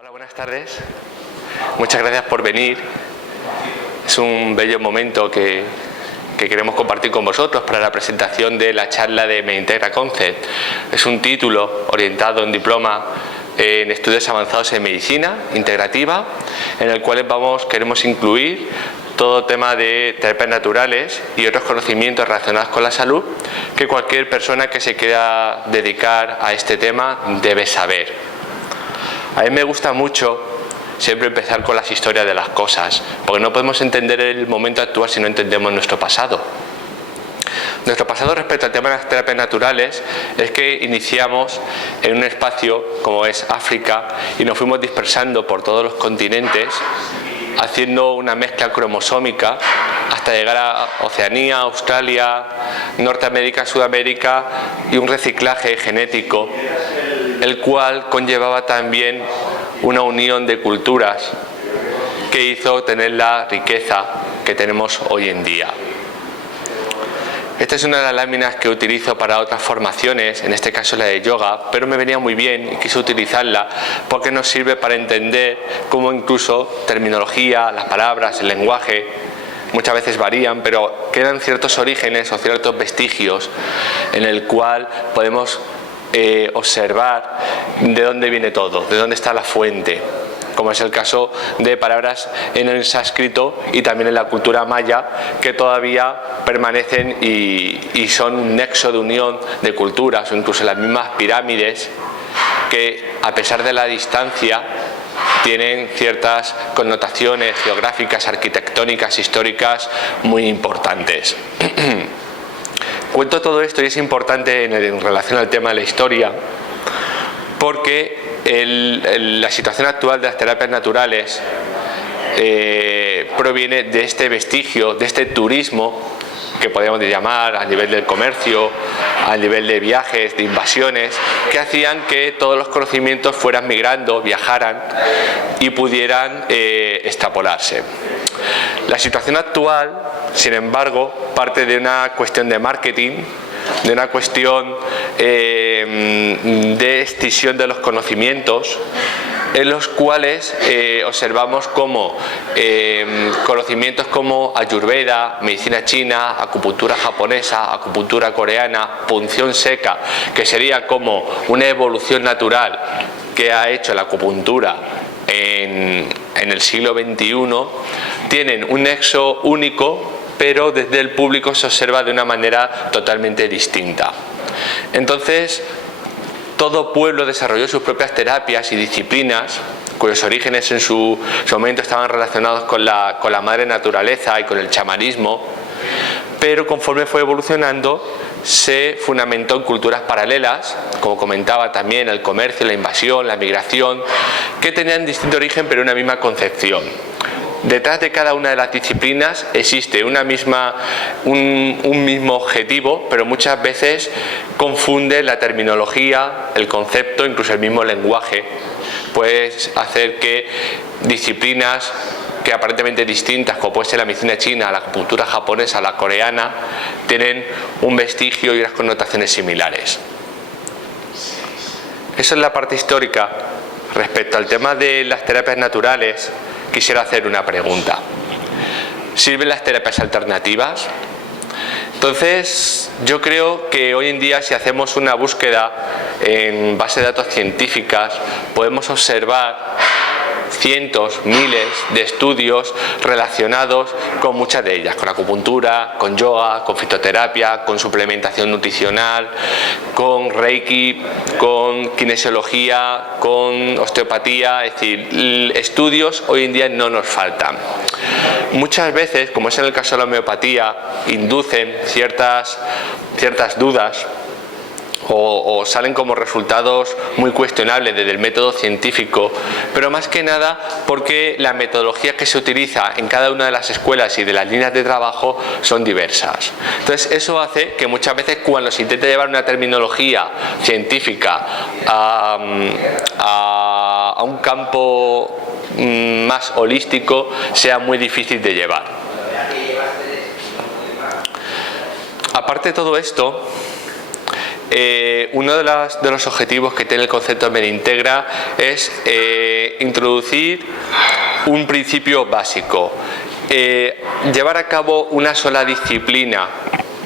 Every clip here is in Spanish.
Hola, buenas tardes. Muchas gracias por venir. Es un bello momento que queremos compartir con vosotros para la presentación de la charla de Medintegra Concept. Es un título orientado en diploma en estudios avanzados en medicina integrativa, en el cual queremos incluir todo tema de terapias naturales y otros conocimientos relacionados con la salud que cualquier persona que se quiera dedicar a este tema debe saber. A mí me gusta mucho siempre empezar con las historias de las cosas, porque no podemos entender el momento actual si no entendemos nuestro pasado. Nuestro pasado respecto al tema de las terapias naturales es que iniciamos en un espacio como es África y nos fuimos dispersando por todos los continentes, haciendo una mezcla cromosómica hasta llegar a Oceanía, Australia, Norteamérica, Sudamérica y un reciclaje genético, el cual conllevaba también una unión de culturas que hizo tener la riqueza que tenemos hoy en día. Esta es una de las láminas que utilizo para otras formaciones, en este caso la de yoga, pero me venía muy bien y quise utilizarla porque nos sirve para entender cómo incluso terminología, las palabras, el lenguaje, muchas veces varían, pero quedan ciertos orígenes o ciertos vestigios en el cual podemos observar de dónde viene todo, de dónde está la fuente, como es el caso de palabras en el sánscrito y también en la cultura maya que todavía permanecen y son un nexo de unión de culturas, o incluso las mismas pirámides que, a pesar de la distancia, tienen ciertas connotaciones geográficas, arquitectónicas, históricas muy importantes. Cuento todo esto y es importante en relación al tema de la historia porque la situación actual de las terapias naturales proviene de este vestigio, de este turismo que podríamos llamar a nivel del comercio, a nivel de viajes, de invasiones, que hacían que todos los conocimientos fueran migrando, viajaran y pudieran extrapolarse. La situación actual, sin embargo, parte de una cuestión de marketing, de una cuestión de escisión de los conocimientos, en los cuales observamos como conocimientos como Ayurveda, medicina china, acupuntura japonesa, acupuntura coreana, punción seca, que sería como una evolución natural que ha hecho la acupuntura en el siglo XXI, tienen un nexo único, pero desde el público se observa de una manera totalmente distinta. Entonces, todo pueblo desarrolló sus propias terapias y disciplinas, cuyos orígenes en su momento estaban relacionados con la madre naturaleza y con el chamanismo, pero conforme fue evolucionando se fundamentó en culturas paralelas, como comentaba también el comercio, la invasión, la migración, que tenían distinto origen pero una misma concepción. Detrás de cada una de las disciplinas existe un mismo objetivo, pero muchas veces confunde la terminología, el concepto, incluso el mismo lenguaje. Puede hacer que disciplinas que aparentemente distintas, como puede ser la medicina china, la acupuntura japonesa, la coreana, tienen un vestigio y unas connotaciones similares. Esa es la parte histórica. Respecto al tema de las terapias naturales, quisiera hacer una pregunta. ¿Sirven las terapias alternativas? Entonces, yo creo que hoy en día, si hacemos una búsqueda en base de datos científicas, podemos observar cientos, miles de estudios relacionados con muchas de ellas, con acupuntura, con yoga, con fitoterapia, con suplementación nutricional, con reiki, con kinesiología, con osteopatía, es decir, estudios hoy en día no nos faltan. Muchas veces, como es en el caso de la homeopatía, inducen ciertas dudas o salen como resultados muy cuestionables desde el método científico, pero más que nada porque la metodología que se utiliza en cada una de las escuelas y de las líneas de trabajo son diversas. Entonces eso hace que muchas veces cuando se intenta llevar una terminología científica a un campo más holístico sea muy difícil de llevar. Aparte de todo esto, Uno de los objetivos que tiene el concepto MedIntegra es introducir un principio básico. Llevar a cabo una sola disciplina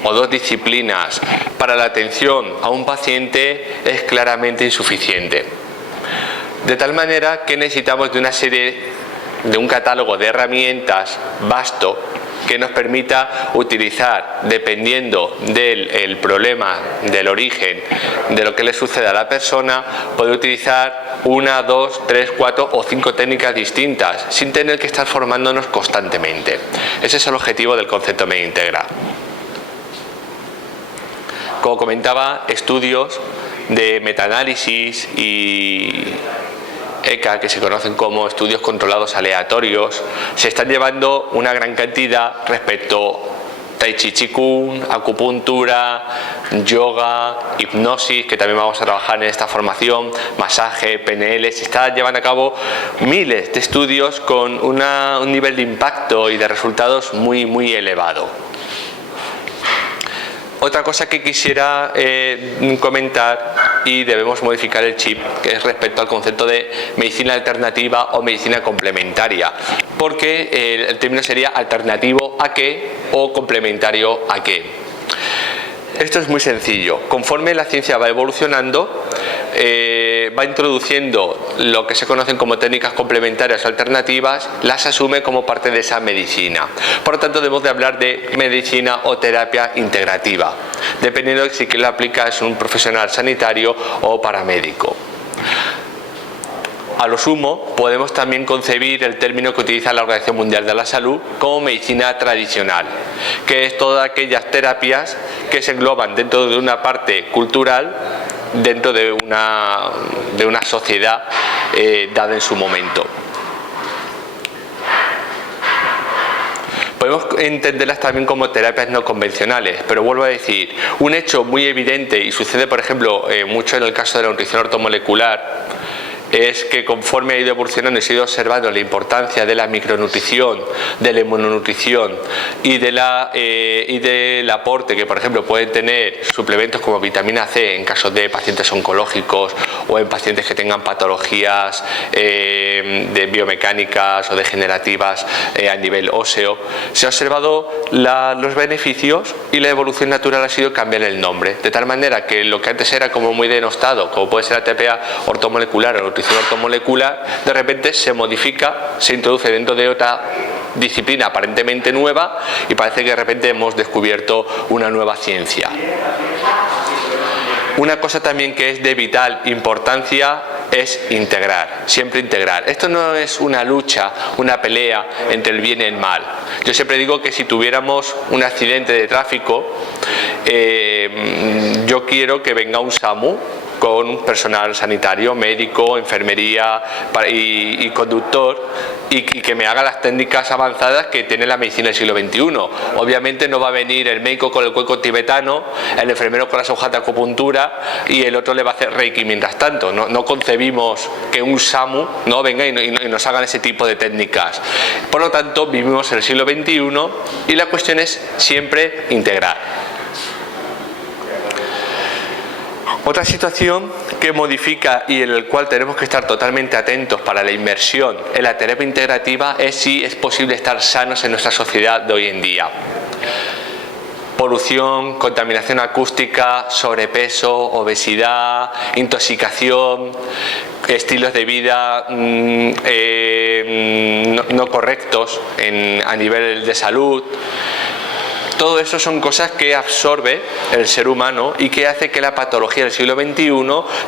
o dos disciplinas para la atención a un paciente es claramente insuficiente. De tal manera que necesitamos de un catálogo de herramientas vasto que nos permita utilizar, dependiendo del problema, del origen, de lo que le sucede a la persona, poder utilizar 1, 2, 3, 4 o 5 técnicas distintas, sin tener que estar formándonos constantemente. Ese es el objetivo del concepto MedIntegra. Como comentaba, estudios de metaanálisis y ECA, que se conocen como estudios controlados aleatorios, se están llevando una gran cantidad respecto a Tai Chi Chi Kung, acupuntura, yoga, hipnosis, que también vamos a trabajar en esta formación, masaje, PNL. Se están llevando a cabo miles de estudios con un nivel de impacto y de resultados muy elevado. Otra cosa que quisiera comentar, y debemos modificar el chip, que es respecto al concepto de medicina alternativa o medicina complementaria, porque el término sería alternativo a qué o complementario a qué. Esto es muy sencillo. Conforme la ciencia va evolucionando, va introduciendo lo que se conocen como técnicas complementarias o alternativas, las asume como parte de esa medicina. Por lo tanto, debemos de hablar de medicina o terapia integrativa, dependiendo de si quien la aplica es un profesional sanitario o paramédico. A lo sumo, podemos también concebir el término que utiliza la Organización Mundial de la Salud como medicina tradicional, que es todas aquellas terapias que se engloban dentro de una parte cultural, dentro de una sociedad dada en su momento. Podemos entenderlas también como terapias no convencionales, pero vuelvo a decir, un hecho muy evidente, y sucede por ejemplo mucho en el caso de la nutrición ortomolecular, es que conforme ha ido evolucionando y se ha ido observando la importancia de la micronutrición, de la inmunonutrición y del aporte que por ejemplo pueden tener suplementos como vitamina C en casos de pacientes oncológicos o en pacientes que tengan patologías de biomecánicas o degenerativas a nivel óseo, se ha observado los beneficios, y la evolución natural ha sido cambiar el nombre, de tal manera que lo que antes era como muy denostado, como puede ser la TPA ortomolecular o nutrición ortomolecular, de repente se modifica, se introduce dentro de otra disciplina aparentemente nueva, y parece que de repente hemos descubierto una nueva ciencia. Una cosa también que es de vital importancia es integrar, siempre integrar. Esto no es una lucha, una pelea entre el bien y el mal. Yo siempre digo que si tuviéramos un accidente de tráfico, yo quiero que venga un SAMU con personal sanitario, médico, enfermería y conductor, y que me haga las técnicas avanzadas que tiene la medicina del siglo XXI. Obviamente no va a venir el médico con el cuenco tibetano, el enfermero con las hojas de acupuntura y el otro le va a hacer reiki mientras tanto. No concebimos que un SAMU no venga y nos hagan ese tipo de técnicas. Por lo tanto, vivimos en el siglo XXI y la cuestión es siempre integrar. Otra situación que modifica y en el cual tenemos que estar totalmente atentos para la inmersión en la terapia integrativa es si es posible estar sanos en nuestra sociedad de hoy en día. Polución, contaminación acústica, sobrepeso, obesidad, intoxicación, estilos de vida no correctos a nivel de salud. Todo eso son cosas que absorbe el ser humano y que hace que la patología del siglo XXI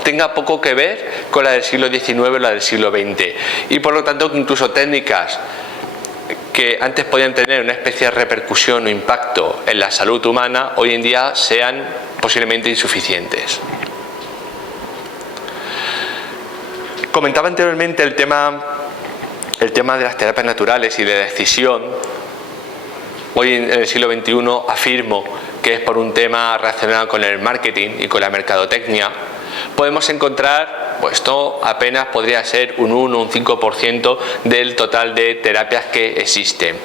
tenga poco que ver con la del siglo XIX o la del siglo XX. Y por lo tanto que incluso técnicas que antes podían tener una especie de repercusión o impacto en la salud humana, hoy en día sean posiblemente insuficientes. Comentaba anteriormente el tema de las terapias naturales y de decisión. Hoy en el siglo XXI afirmo que es por un tema relacionado con el marketing y con la mercadotecnia. Podemos encontrar, pues esto apenas podría ser un 1 o un 5% del total de terapias que existen.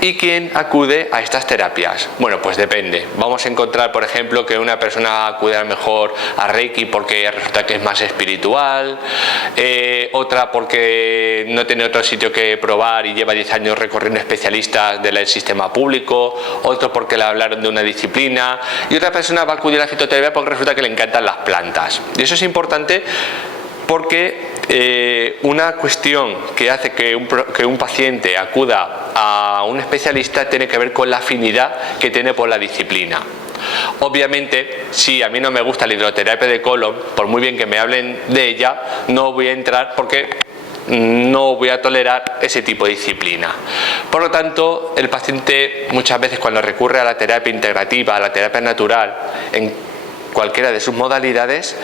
¿Y quién acude a estas terapias? Bueno, pues depende. Vamos a encontrar, por ejemplo, que una persona acude a lo mejor a Reiki porque resulta que es más espiritual, otra porque no tiene otro sitio que probar y lleva 10 años recorriendo especialistas del sistema público, otro porque le hablaron de una disciplina, y otra persona va a acudir a la fitoterapia porque resulta que le encantan las plantas. Y eso es importante porque una cuestión que hace que un paciente acuda a un especialista tiene que ver con la afinidad que tiene por la disciplina. Obviamente, si a mí no me gusta la hidroterapia de colon, por muy bien que me hablen de ella, no voy a entrar porque no voy a tolerar ese tipo de disciplina. Por lo tanto, el paciente muchas veces cuando recurre a la terapia integrativa, a la terapia natural, en cualquiera de sus modalidades,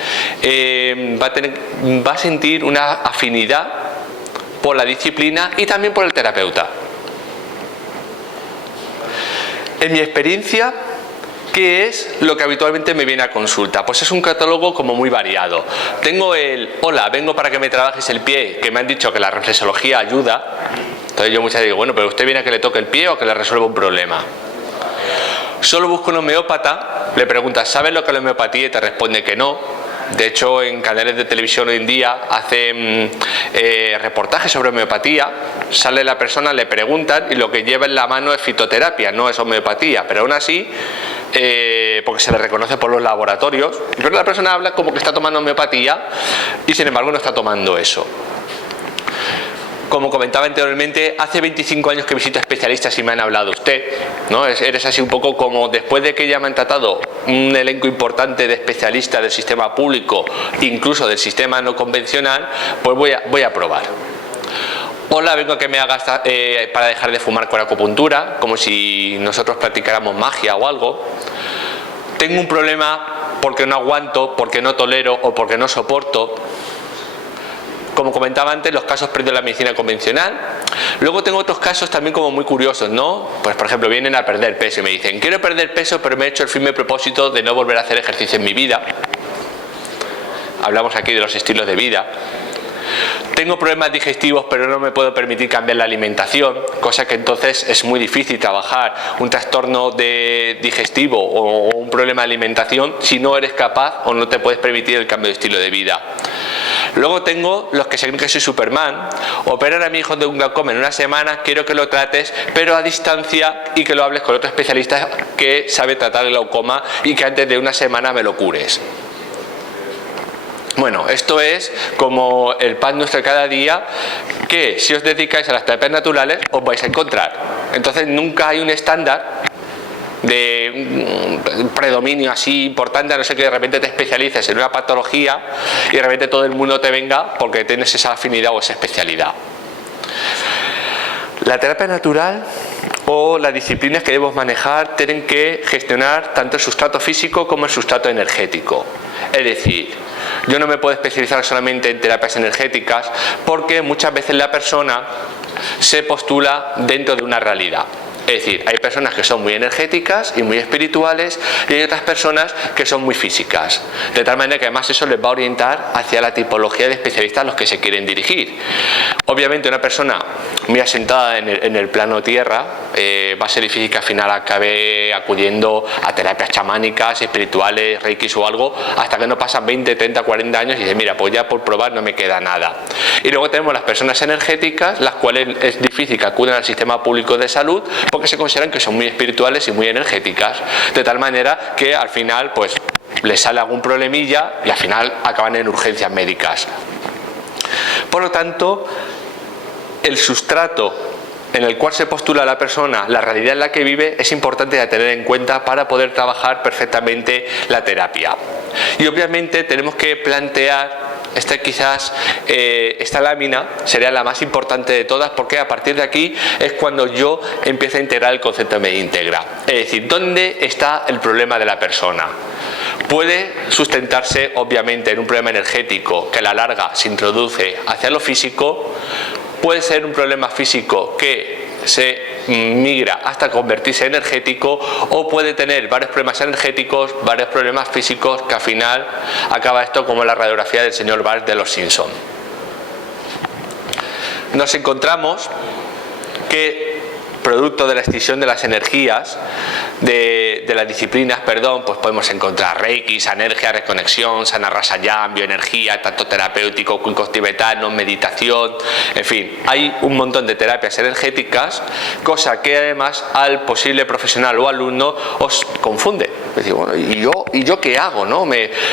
va a sentir una afinidad por la disciplina y también por el terapeuta. En mi experiencia, ¿qué es lo que habitualmente me viene a consulta? Pues es un catálogo como muy variado. Tengo hola, vengo para que me trabajes el pie, que me han dicho que la reflexología ayuda. Entonces yo muchas veces digo, bueno, pero usted viene a que le toque el pie o que le resuelva un problema. Solo busco un homeópata, le preguntas, ¿sabes lo que es la homeopatía? Y te responde que no. De hecho, en canales de televisión hoy en día hacen reportajes sobre homeopatía. Sale la persona, le preguntan y lo que lleva en la mano es fitoterapia, no es homeopatía. Pero aún así, porque se le reconoce por los laboratorios, pero la persona habla como que está tomando homeopatía y sin embargo no está tomando eso. Como comentaba anteriormente, hace 25 años que visito especialistas y me han hablado usted, ¿no? Eres así un poco como después de que ya me han tratado un elenco importante de especialistas del sistema público, incluso del sistema no convencional, pues voy a probar. Hola, vengo a que me hagas para dejar de fumar con acupuntura, como si nosotros practicáramos magia o algo. Tengo un problema porque no aguanto, porque no tolero o porque no soporto. Como comentaba antes, los casos previos de la medicina convencional. Luego tengo otros casos también como muy curiosos, ¿no? Pues por ejemplo, vienen a perder peso y me dicen, quiero perder peso, pero me he hecho el firme propósito de no volver a hacer ejercicio en mi vida. Hablamos aquí de los estilos de vida. Tengo problemas digestivos, pero no me puedo permitir cambiar la alimentación, cosa que entonces es muy difícil trabajar un trastorno digestivo o un problema de alimentación si no eres capaz o no te puedes permitir el cambio de estilo de vida. Luego tengo los que se creen que soy Superman, operan a mi hijo de un glaucoma en una semana, quiero que lo trates, pero a distancia y que lo hables con otro especialista que sabe tratar el glaucoma y que antes de una semana me lo cures. Bueno, esto es como el pan nuestro de cada día, que si os dedicáis a las terapias naturales os vais a encontrar. Entonces nunca hay un estándar de un predominio así importante, a no ser que de repente te especialices en una patología y de repente todo el mundo te venga porque tienes esa afinidad o esa especialidad. La terapia natural o las disciplinas que debemos manejar tienen que gestionar tanto el sustrato físico como el sustrato energético. Es decir, yo no me puedo especializar solamente en terapias energéticas porque muchas veces la persona se postula dentro de una realidad. Es decir, hay personas que son muy energéticas y muy espirituales y hay otras personas que son muy físicas. De tal manera que además eso les va a orientar hacia la tipología de especialistas a los que se quieren dirigir. Obviamente una persona muy asentada en el plano tierra va a ser difícil que al final acabe acudiendo a terapias chamánicas, espirituales, reikis o algo, hasta que no pasan 20, 30, 40 años y dice, mira, pues ya por probar no me queda nada. Y luego tenemos las personas energéticas, las cuales es difícil que acudan al sistema público de salud porque se consideran que son muy espirituales y muy energéticas, de tal manera que al final pues les sale algún problemilla y al final acaban en urgencias médicas. Por lo tanto, el sustrato en el cual se postula la persona, la realidad en la que vive, es importante de tener en cuenta para poder trabajar perfectamente la terapia. Y obviamente tenemos que plantear esta lámina sería la más importante de todas, porque a partir de aquí es cuando yo empiezo a integrar el concepto de medida íntegra. Es decir, ¿dónde está el problema de la persona? Puede sustentarse obviamente en un problema energético que a la larga se introduce hacia lo físico, puede ser un problema físico que se migra hasta convertirse en energético, o puede tener varios problemas energéticos, varios problemas físicos, que al final acaba esto como la radiografía del señor Barnes de los Simpson. Nos encontramos que producto de la escisión de las energías, de las disciplinas, pues podemos encontrar Reiki, Sanergia, Reconexión, Sana Rasayam, bioenergía, tacto terapéutico, cuencos tibetanos, meditación, en fin, hay un montón de terapias energéticas, cosa que además al posible profesional o alumno os confunde. Es decir, bueno, ¿y yo qué hago? ¿No?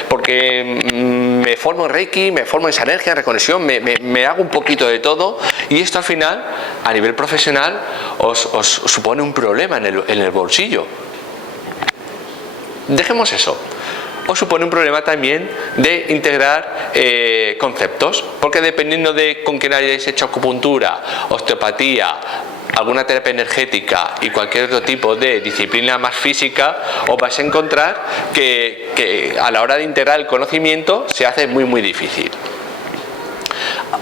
Porque me formo en Reiki, me formo en Sanergia, en Reconexión, me hago un poquito de todo, y esto al final, a nivel profesional, os supone un problema en el bolsillo. Dejemos eso. Os supone un problema también de integrar conceptos, porque dependiendo de con quién hayáis hecho acupuntura, osteopatía, alguna terapia energética y cualquier otro tipo de disciplina más física, os vais a encontrar que a la hora de integrar el conocimiento se hace muy difícil.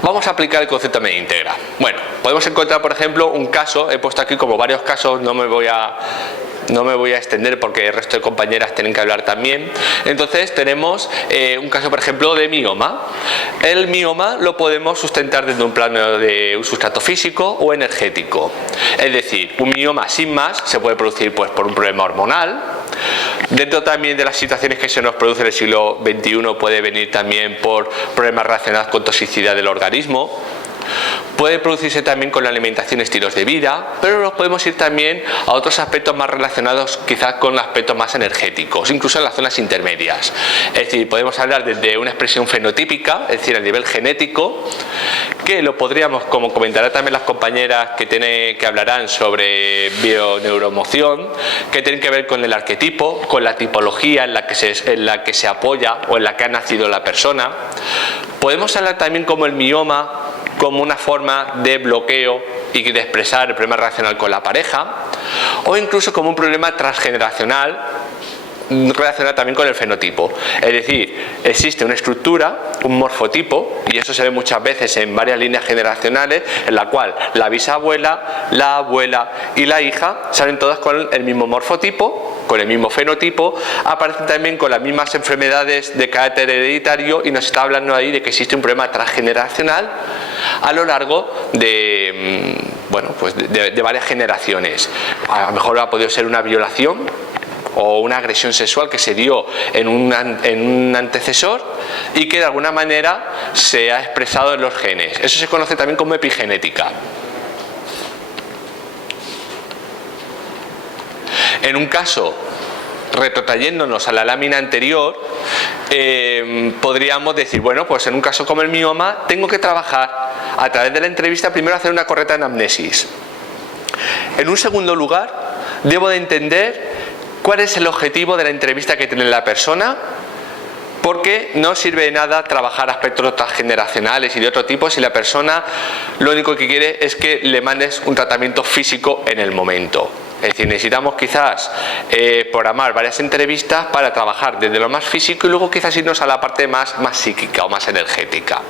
Vamos a aplicar el concepto de Medintegra. Bueno, podemos encontrar, por ejemplo, un caso, he puesto aquí como varios casos, no me voy a extender porque el resto de compañeras tienen que hablar también. Entonces tenemos un caso, por ejemplo, de mioma. El mioma lo podemos sustentar desde un plano de un sustrato físico o energético. Es decir, un mioma sin más se puede producir pues por un problema hormonal. Dentro también de las situaciones que se nos producen en el siglo XXI puede venir también por problemas relacionados con toxicidad del organismo. Puede producirse también con la alimentación y estilos de vida, pero nos podemos ir también a otros aspectos más relacionados quizás con aspectos más energéticos, incluso en las zonas intermedias. Es decir, podemos hablar desde una expresión fenotípica, es decir, a nivel genético, que lo podríamos, como comentarán también las compañeras que hablarán sobre bioneuromoción, que tienen que ver con el arquetipo, con la tipología en la que se apoya o en la que ha nacido la persona. Podemos hablar también como el mioma, como una forma de bloqueo y de expresar el problema relacional con la pareja, o incluso como un problema transgeneracional relacionado también con el fenotipo. Es decir, existe una estructura, un morfotipo, y eso se ve muchas veces en varias líneas generacionales, en la cual la bisabuela, la abuela y la hija salen todas con el mismo morfotipo, con el mismo fenotipo, aparecen también con las mismas enfermedades de carácter hereditario, y nos está hablando ahí de que existe un problema transgeneracional a lo largo de, de varias generaciones. A lo mejor ha podido ser una violación o una agresión sexual que se dio en un antecesor y que de alguna manera se ha expresado en los genes. Eso se conoce también como epigenética. En un caso, retrotrayéndonos a la lámina anterior, podríamos decir, bueno, pues en un caso como el mioma, tengo que trabajar a través de la entrevista, primero hacer una correcta anamnesis. En un segundo lugar, debo de entender cuál es el objetivo de la entrevista que tiene la persona, porque no sirve de nada trabajar aspectos transgeneracionales y de otro tipo si la persona lo único que quiere es que le mandes un tratamiento físico en el momento. Es decir, necesitamos quizás programar varias entrevistas para trabajar desde lo más físico y luego quizás irnos a la parte más psíquica o más energética.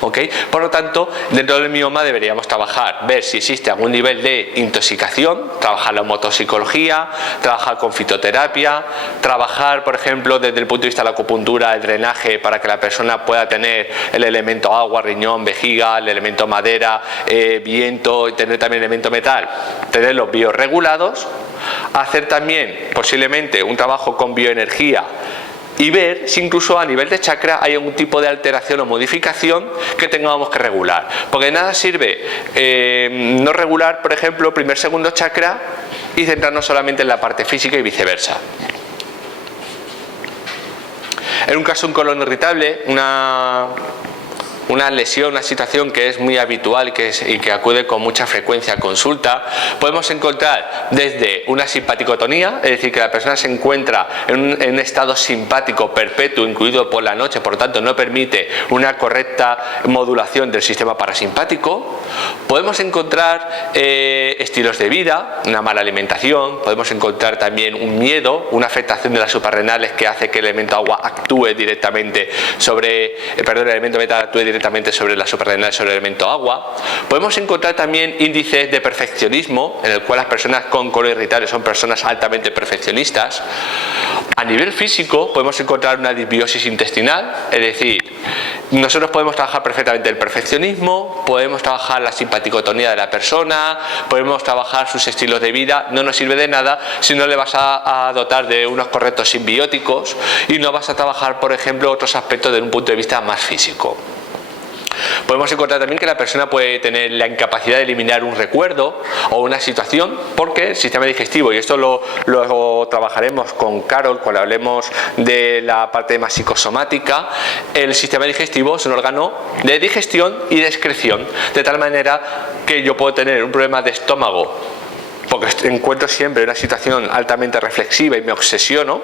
¿Okay? Por lo tanto, dentro del mioma deberíamos trabajar, ver si existe algún nivel de intoxicación, trabajar la homotoxicología, trabajar con fitoterapia, trabajar, por ejemplo, desde el punto de vista de la acupuntura, el drenaje, para que la persona pueda tener el elemento agua, riñón, vejiga, el elemento madera, viento, y tener también el elemento metal, tenerlos bioregulados. Hacer también posiblemente un trabajo con bioenergía y ver si incluso a nivel de chakra hay algún tipo de alteración o modificación que tengamos que regular, porque de nada sirve no regular, por ejemplo, primer, segundo chakra y centrarnos solamente en la parte física y viceversa. En un caso, un colon irritable, una lesión, una situación que es muy habitual y que acude con mucha frecuencia a consulta, podemos encontrar desde una simpaticotonía, es decir, que la persona se encuentra en un estado simpático perpetuo, incluido por la noche, por lo tanto no permite una correcta modulación del sistema parasimpático. Podemos encontrar estilos de vida, una mala alimentación, podemos encontrar también un miedo, una afectación de las suprarrenales que hace que el elemento agua actúe directamente el elemento metal actúe directamente concretamente sobre la suprarrenal, sobre el elemento agua. Podemos encontrar también índices de perfeccionismo, en el cual las personas con colon irritable son personas altamente perfeccionistas. A nivel físico podemos encontrar una disbiosis intestinal, es decir, nosotros podemos trabajar perfectamente el perfeccionismo, podemos trabajar la simpaticotonía de la persona, podemos trabajar sus estilos de vida. No nos sirve de nada si no le vas a dotar de unos correctos simbióticos y no vas a trabajar, por ejemplo, otros aspectos desde un punto de vista más físico. Podemos encontrar también que la persona puede tener la incapacidad de eliminar un recuerdo o una situación, porque el sistema digestivo, y esto lo trabajaremos con Carol cuando hablemos de la parte más psicosomática, el sistema digestivo es un órgano de digestión y de excreción, de tal manera que yo puedo tener un problema de estómago porque encuentro siempre una situación altamente reflexiva y me obsesiono,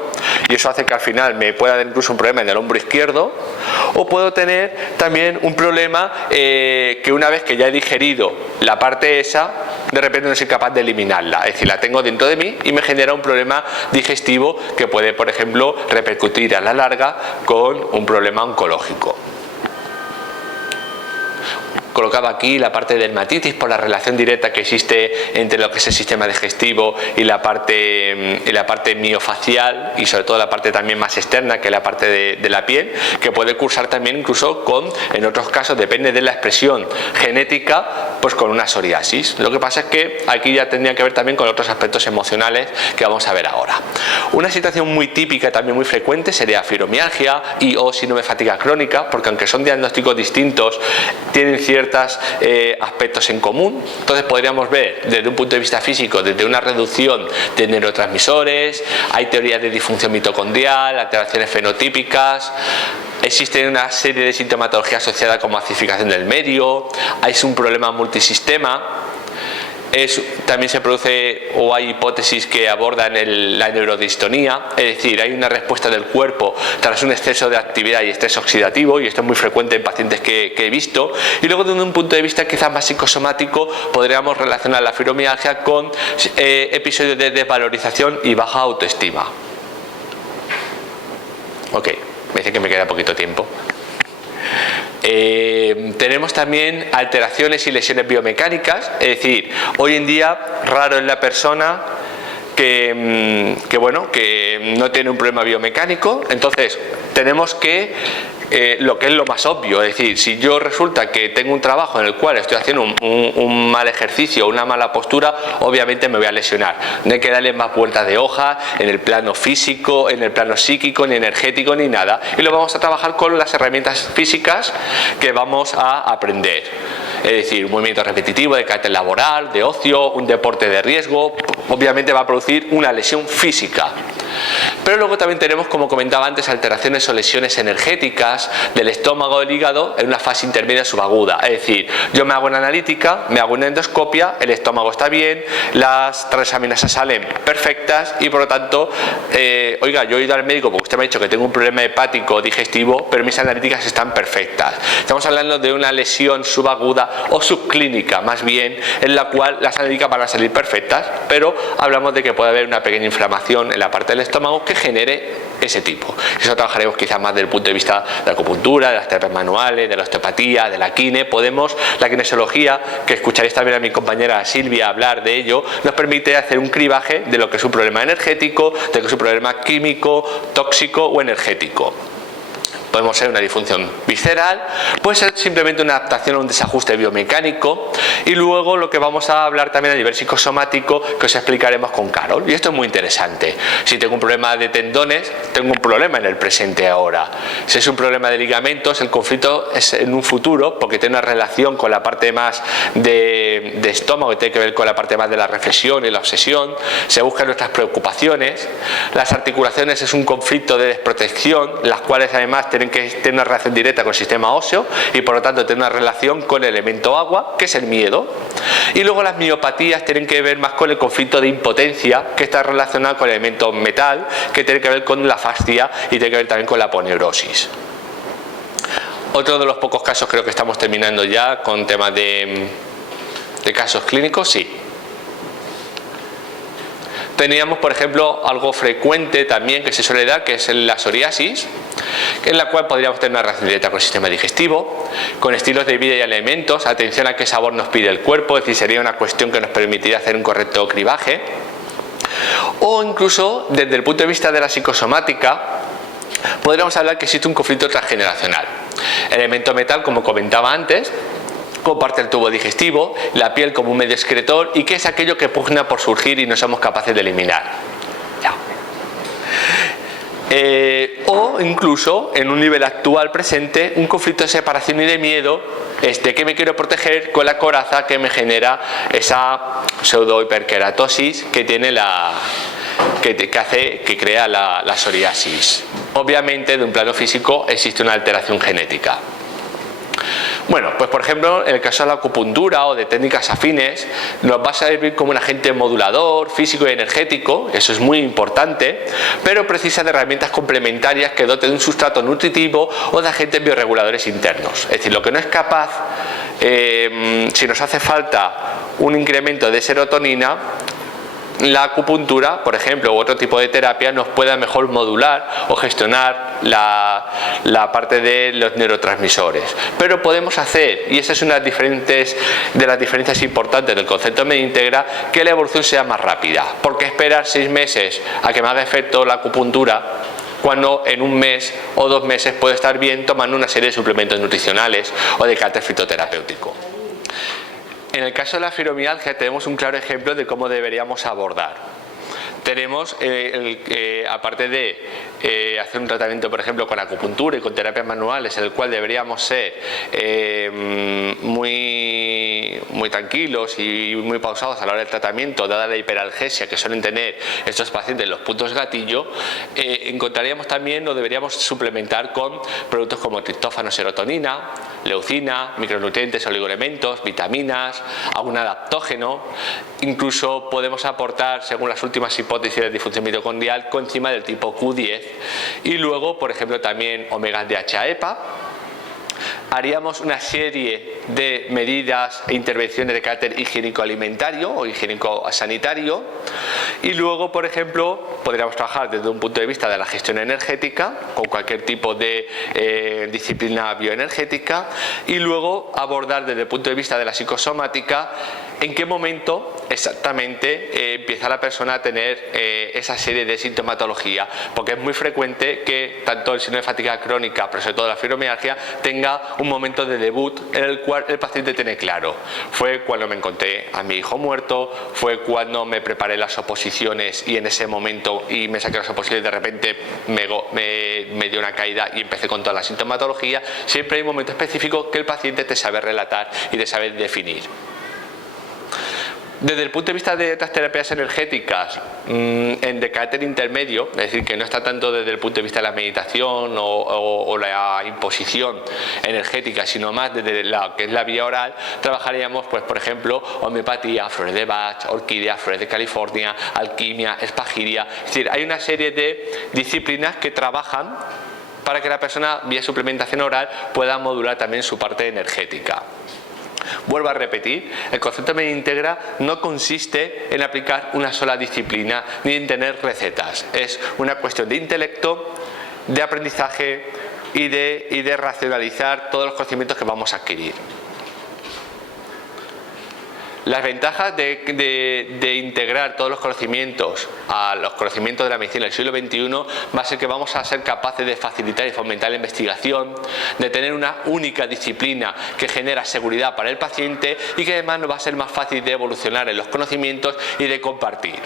y eso hace que al final me pueda dar incluso un problema en el hombro izquierdo, o puedo tener también un problema que una vez que ya he digerido la parte esa, de repente no soy capaz de eliminarla, es decir, la tengo dentro de mí y me genera un problema digestivo que puede, por ejemplo, repercutir a la larga con un problema oncológico. Colocaba aquí la parte de dermatitis por la relación directa que existe entre lo que es el sistema digestivo y la parte miofacial, y sobre todo la parte también más externa, que es la parte de la piel, que puede cursar también incluso con, en otros casos, depende de la expresión genética, pues con una psoriasis. Lo que pasa es que aquí ya tendría que ver también con otros aspectos emocionales que vamos a ver ahora. Una situación muy típica, también muy frecuente, sería fibromialgia y o síndrome de fatiga crónica, porque aunque son diagnósticos distintos, tienen ciertos aspectos en común. Entonces podríamos ver desde un punto de vista físico, desde una reducción de neurotransmisores, hay teorías de disfunción mitocondrial, alteraciones fenotípicas, existe una serie de sintomatología asociada como acidificación del medio, hay un problema multisistema. También se produce o hay hipótesis que abordan la neurodistonía, es decir, hay una respuesta del cuerpo tras un exceso de actividad y estrés oxidativo, y esto es muy frecuente en pacientes que he visto. Y luego, desde un punto de vista quizás más psicosomático, podríamos relacionar la fibromialgia con episodios de desvalorización y baja autoestima. Ok, me dice que me queda poquito tiempo. Tenemos también alteraciones y lesiones biomecánicas, es decir, hoy en día raro en la persona que no tiene un problema biomecánico. Entonces tenemos que lo que es lo más obvio, es decir, si yo resulta que tengo un trabajo en el cual estoy haciendo un mal ejercicio, una mala postura, obviamente me voy a lesionar. No hay que darle más vueltas de hoja en el plano físico, en el plano psíquico, ni energético, ni nada, y lo vamos a trabajar con las herramientas físicas que vamos a aprender, es decir, un movimiento repetitivo de carácter laboral, de ocio, un deporte de riesgo, obviamente va a producir una lesión física. Pero luego también tenemos, como comentaba antes, alteraciones o lesiones energéticas del estómago o del hígado en una fase intermedia subaguda. Es decir, yo me hago una analítica, me hago una endoscopia, el estómago está bien, las transaminasas salen perfectas y por lo tanto, oiga, yo he ido al médico porque usted me ha dicho que tengo un problema hepático digestivo, pero mis analíticas están perfectas. Estamos hablando de una lesión subaguda o subclínica, más bien, en la cual las analíticas van a salir perfectas, pero hablamos de que puede haber una pequeña inflamación en la parte del estómago que genere ese tipo. Eso trabajaremos quizás más desde el punto de vista de la acupuntura, de las terapias manuales, de la osteopatía, de la la kinesiología, que escucharéis también a mi compañera Silvia hablar de ello, nos permite hacer un cribaje de lo que es un problema energético, de lo que es un problema químico, tóxico o energético. Podemos ser una disfunción visceral, puede ser simplemente una adaptación a un desajuste biomecánico, y luego lo que vamos a hablar también a nivel psicosomático, que os explicaremos con Carol, y esto es muy interesante. Si tengo un problema de tendones, tengo un problema en el presente ahora. Si es un problema de ligamentos, el conflicto es en un futuro, porque tiene una relación con la parte más de estómago, que tiene que ver con la parte más de la reflexión y la obsesión. Se buscan nuestras preocupaciones. Las articulaciones es un conflicto de desprotección, las cuales además tienen que tener una relación directa con el sistema óseo y por lo tanto tienen una relación con el elemento agua, que es el miedo. Y luego las miopatías tienen que ver más con el conflicto de impotencia, que está relacionado con el elemento metal, que tiene que ver con la fascia y tiene que ver también con la aponeurosis. Otro de los pocos casos, creo que estamos terminando ya con temas de casos clínicos, sí. Teníamos, por ejemplo, algo frecuente también que se suele dar, que es la psoriasis, en la cual podríamos tener una relación directa con el sistema digestivo, con estilos de vida y alimentos, atención a qué sabor nos pide el cuerpo, es decir, sería una cuestión que nos permitiría hacer un correcto cribaje, o incluso desde el punto de vista de la psicosomática, podríamos hablar que existe un conflicto transgeneracional. El elemento metal, como comentaba antes, comparte el tubo digestivo, la piel como un medio excretor y que es aquello que pugna por surgir y no somos capaces de eliminar. O incluso en un nivel actual presente un conflicto de separación y de miedo es de que me quiero proteger con la coraza que me genera esa pseudo hiperkeratosis que tiene que crea la psoriasis. Obviamente de un plano físico existe una alteración genética. Bueno, pues por ejemplo, en el caso de la acupuntura o de técnicas afines, nos va a servir como un agente modulador, físico y energético, eso es muy importante, pero precisa de herramientas complementarias que doten de un sustrato nutritivo o de agentes bioreguladores internos. Es decir, lo que no es capaz, si nos hace falta un incremento de serotonina, la acupuntura, por ejemplo, u otro tipo de terapia nos pueda mejor modular o gestionar la parte de los neurotransmisores. Pero podemos hacer, y esa es una de las diferencias importantes del concepto MedIntegra, que la evolución sea más rápida. ¿Por qué esperar 6 meses a que me haga efecto la acupuntura cuando en un mes o 2 meses puedo estar bien tomando una serie de suplementos nutricionales o de carácter fitoterapéutico? En el caso de la fibromialgia tenemos un claro ejemplo de cómo deberíamos abordar. Tenemos, aparte de hacer un tratamiento, por ejemplo, con acupuntura y con terapias manuales, en el cual deberíamos ser muy tranquilos y muy pausados a la hora del tratamiento, dada la hiperalgesia que suelen tener estos pacientes en los puntos gatillo, encontraríamos también o deberíamos suplementar con productos como triptófano, serotonina, leucina, micronutrientes, oligoelementos, vitaminas, algún adaptógeno. Incluso podemos aportar, según las últimas hipótesis de disfunción mitocondrial, coenzima del tipo Q10 y luego, por ejemplo, también omegas DHA-EPA. Haríamos una serie de medidas e intervenciones de carácter higiénico-alimentario o higiénico-sanitario y luego, por ejemplo, podríamos trabajar desde un punto de vista de la gestión energética con cualquier tipo de disciplina bioenergética y luego abordar desde el punto de vista de la psicosomática en qué momento exactamente empieza la persona a tener esa serie de sintomatología, porque es muy frecuente que tanto el síndrome de fatiga crónica, pero sobre todo la fibromialgia, tenga un momento de debut en el cual el paciente tiene claro: fue cuando me encontré a mi hijo muerto, fue cuando me preparé las oposiciones y en ese momento y me saqué las oposiciones y de repente me dio una caída y empecé con toda la sintomatología. Siempre hay un momento específico que el paciente te sabe relatar y te sabe definir. Desde el punto de vista de otras terapias energéticas de carácter intermedio, es decir, que no está tanto desde el punto de vista de la meditación o la imposición energética, sino más desde la que es la vía oral, trabajaríamos, pues, por ejemplo, homeopatía, flores de Bach, orquídeas, flores de California, alquimia, espagiria. Es decir, hay una serie de disciplinas que trabajan para que la persona, vía suplementación oral, pueda modular también su parte energética. Vuelvo a repetir, el concepto de MedIntegra no consiste en aplicar una sola disciplina ni en tener recetas. Es una cuestión de intelecto, de aprendizaje y de racionalizar todos los conocimientos que vamos a adquirir. Las ventajas de integrar todos los conocimientos a los conocimientos de la medicina del siglo XXI va a ser que vamos a ser capaces de facilitar y fomentar la investigación, de tener una única disciplina que genera seguridad para el paciente y que además nos va a ser más fácil de evolucionar en los conocimientos y de compartir,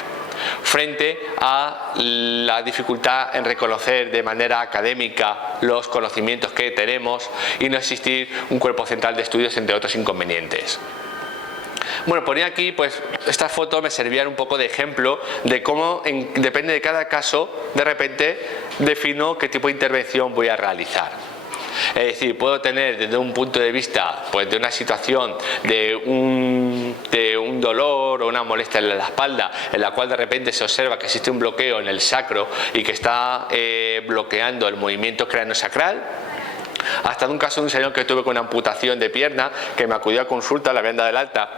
frente a la dificultad en reconocer de manera académica los conocimientos que tenemos y no existir un cuerpo central de estudios, entre otros inconvenientes. Bueno, ponía aquí, pues, esta foto me servía un poco de ejemplo de cómo, depende de cada caso, de repente defino qué tipo de intervención voy a realizar. Es decir, puedo tener desde un punto de vista, pues, de una situación de un dolor o una molestia en la espalda, en la cual de repente se observa que existe un bloqueo en el sacro y que está bloqueando el movimiento craneosacral, hasta de un caso de un señor que tuve con una amputación de pierna, que me acudió a consulta, le habían dado el alta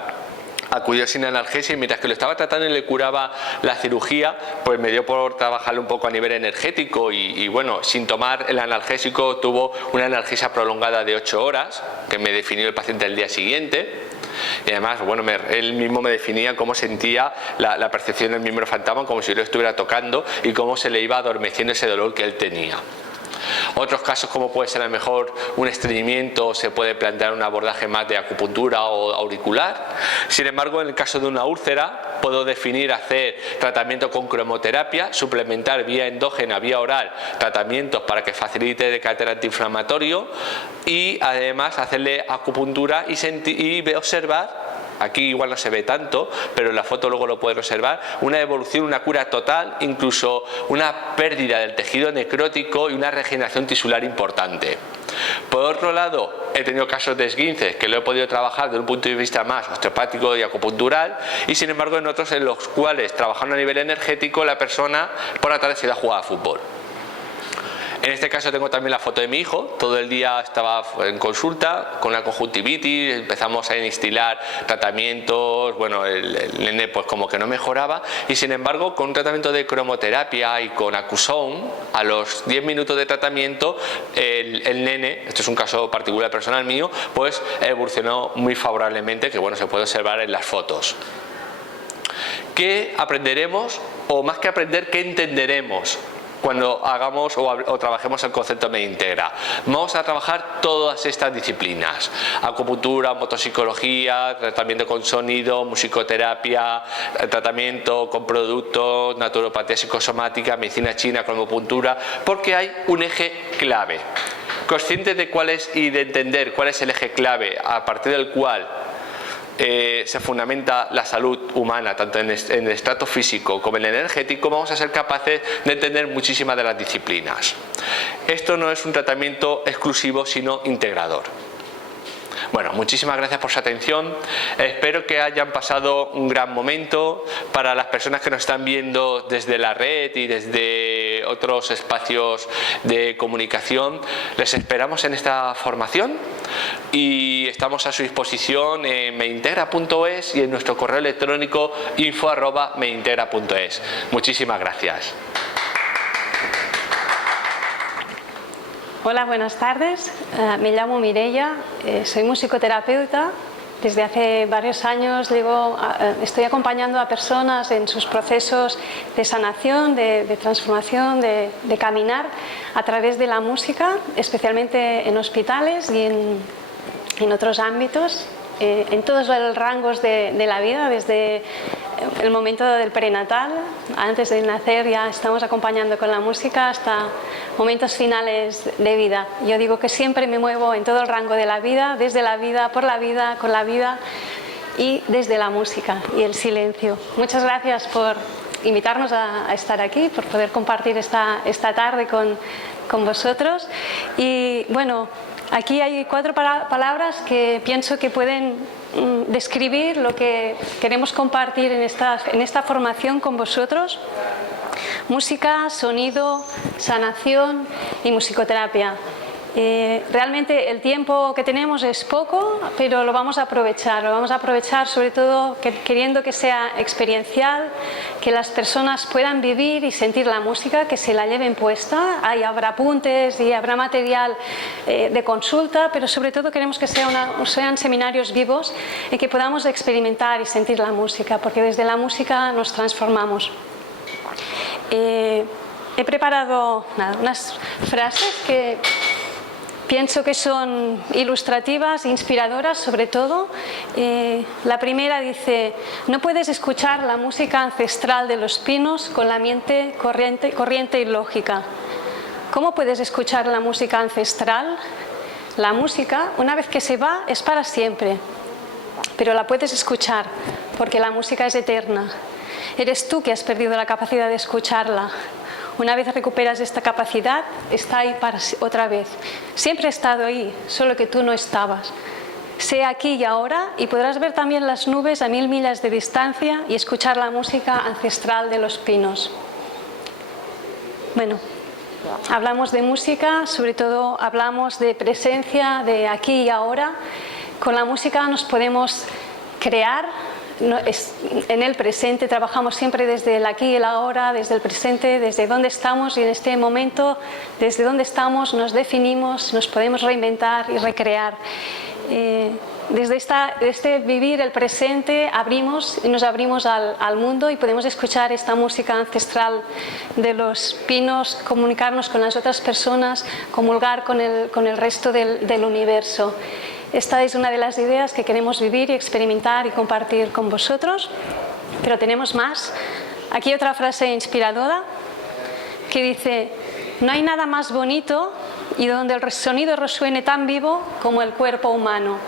acudió sin analgesia y mientras que lo estaba tratando y le curaba la cirugía, pues me dio por trabajarle un poco a nivel energético y bueno, sin tomar el analgésico tuvo una analgesia prolongada de 8 horas, que me definió el paciente el día siguiente. Y además, bueno, él mismo me definía cómo sentía la percepción del miembro fantasma, como si lo estuviera tocando y cómo se le iba adormeciendo ese dolor que él tenía. Otros casos, como puede ser a lo mejor un estreñimiento, se puede plantear un abordaje más de acupuntura o auricular. Sin embargo, en el caso de una úlcera, puedo definir hacer tratamiento con cromoterapia, suplementar vía endógena, vía oral, tratamientos para que facilite el carácter antiinflamatorio y además hacerle acupuntura y observar. Aquí igual no se ve tanto, pero en la foto luego lo pueden observar, una evolución, una cura total, incluso una pérdida del tejido necrótico y una regeneración tisular importante. Por otro lado, he tenido casos de esguinces que lo he podido trabajar desde un punto de vista más osteopático y acupuntural y sin embargo en otros en los cuales trabajando a nivel energético la persona por la tarde se iba a jugar a fútbol. En este caso tengo también la foto de mi hijo, todo el día estaba en consulta con la conjuntivitis, empezamos a instilar tratamientos, bueno, el nene pues como que no mejoraba y sin embargo con un tratamiento de cromoterapia y con Acusón, a los 10 minutos de tratamiento el nene, esto es un caso particular personal mío, pues evolucionó muy favorablemente, que bueno, se puede observar en las fotos. ¿Qué aprenderemos o más que aprender, qué entenderemos cuando hagamos o trabajemos el concepto MedIntegra? Vamos a trabajar todas estas disciplinas: acupuntura, motopsicología, tratamiento con sonido, musicoterapia, tratamiento con productos, naturopatía psicosomática, medicina china, cromopuntura, porque hay un eje clave. Consciente de cuál es y de entender cuál es el eje clave a partir del cual se fundamenta la salud humana, tanto en el estrato físico como en el energético, vamos a ser capaces de entender muchísimas de las disciplinas. Esto no es un tratamiento exclusivo, sino integrador. Bueno, muchísimas gracias por su atención. Espero que hayan pasado un gran momento. Para las personas que nos están viendo desde la red y desde otros espacios de comunicación, les esperamos en esta formación y estamos a su disposición en medintegra.es y en nuestro correo electrónico info@medintegra.es. Muchísimas gracias. Hola, buenas tardes. Me llamo Mireia, soy musicoterapeuta. Desde hace varios años estoy acompañando a personas en sus procesos de sanación, de transformación, de caminar a través de la música, especialmente en hospitales y en otros ámbitos, en todos los rangos de la vida, desde el momento del prenatal, antes de nacer ya estamos acompañando con la música, hasta momentos finales de vida. Yo digo que siempre me muevo en todo el rango de la vida, desde la vida, por la vida, con la vida y desde la música y el silencio. Muchas gracias por invitarnos a estar aquí, por poder compartir esta tarde con vosotros. Y bueno, aquí hay 4 palabras que pienso que pueden describir lo que queremos compartir en esta formación con vosotros: música, sonido, sanación y musicoterapia. Realmente el tiempo que tenemos es poco, pero lo vamos a aprovechar sobre todo queriendo que sea experiencial, que las personas puedan vivir y sentir la música, que se la lleven puesta. Habrá apuntes y habrá material de consulta, pero sobre todo queremos que sean seminarios vivos en que podamos experimentar y sentir la música, porque desde la música nos transformamos. He preparado unas frases que pienso que son ilustrativas, inspiradoras sobre todo. La primera dice: no puedes escuchar la música ancestral de los pinos con la mente corriente y lógica. ¿Cómo puedes escuchar la música ancestral? La música, una vez que se va, es para siempre, pero la puedes escuchar porque la música es eterna. Eres tú que has perdido la capacidad de escucharla. Una vez recuperas esta capacidad, está ahí otra vez. Siempre ha estado ahí, solo que tú no estabas. Sé aquí y ahora y podrás ver también las nubes a 1000 millas de distancia y escuchar la música ancestral de los pinos. Bueno, hablamos de música, sobre todo hablamos de presencia, de aquí y ahora. Con la música nos podemos crear en el presente, trabajamos siempre desde el aquí y el ahora, desde el presente, desde dónde estamos, y en este momento, desde dónde estamos, nos definimos, nos podemos reinventar y recrear. Desde este vivir el presente nos abrimos al mundo y podemos escuchar esta música ancestral de los pinos, comunicarnos con las otras personas, comulgar con el resto del universo. Esta es una de las ideas que queremos vivir y experimentar y compartir con vosotros, pero tenemos más. Aquí otra frase inspiradora que dice: no hay nada más bonito y donde el sonido resuene tan vivo como el cuerpo humano.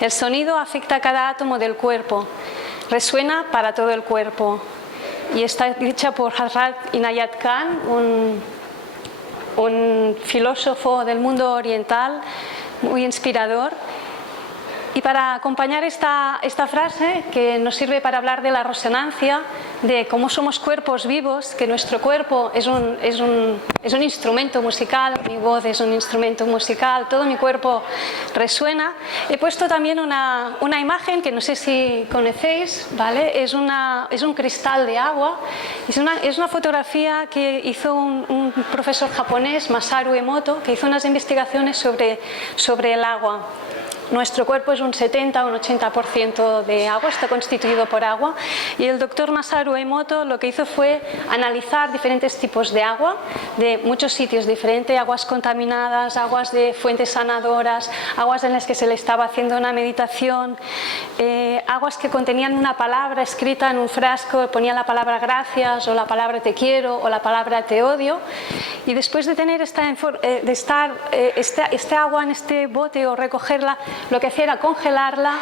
El sonido afecta a cada átomo del cuerpo, resuena para todo el cuerpo. Y está dicha por Hazrat Inayat Khan, un filósofo del mundo oriental muy inspirador. Y para acompañar esta frase, que nos sirve para hablar de la resonancia, de cómo somos cuerpos vivos, que nuestro cuerpo es un instrumento musical, mi voz es un instrumento musical, todo mi cuerpo resuena. He puesto también una imagen que no sé si conocéis, ¿vale? Es un cristal de agua, es una fotografía que hizo un profesor japonés, Masaru Emoto, que hizo unas investigaciones sobre el agua. Nuestro cuerpo es un 70 o un 80% de agua, está constituido por agua, y el doctor Masaru Emoto lo que hizo fue analizar diferentes tipos de agua de muchos sitios diferentes, aguas contaminadas, aguas de fuentes sanadoras, aguas en las que se le estaba haciendo una meditación, aguas que contenían una palabra escrita en un frasco, ponía la palabra gracias o la palabra te quiero o la palabra te odio, y después de tener esta agua en este bote o recogerla, lo que hacía era congelarla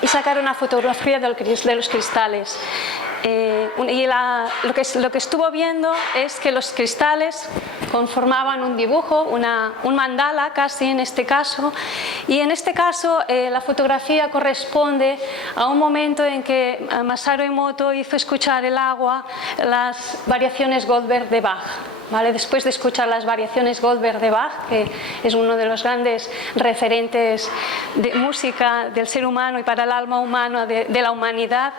y sacar una fotografía de los cristales. Y lo que estuvo viendo es que los cristales conformaban un dibujo, un mandala casi en este caso, y en este caso la fotografía corresponde a un momento en que Masaru Emoto hizo escuchar el agua las variaciones Goldberg de Bach. ¿Vale? Después de escuchar las variaciones Goldberg de Bach, que es uno de los grandes referentes de música del ser humano y para el alma humana de la humanidad,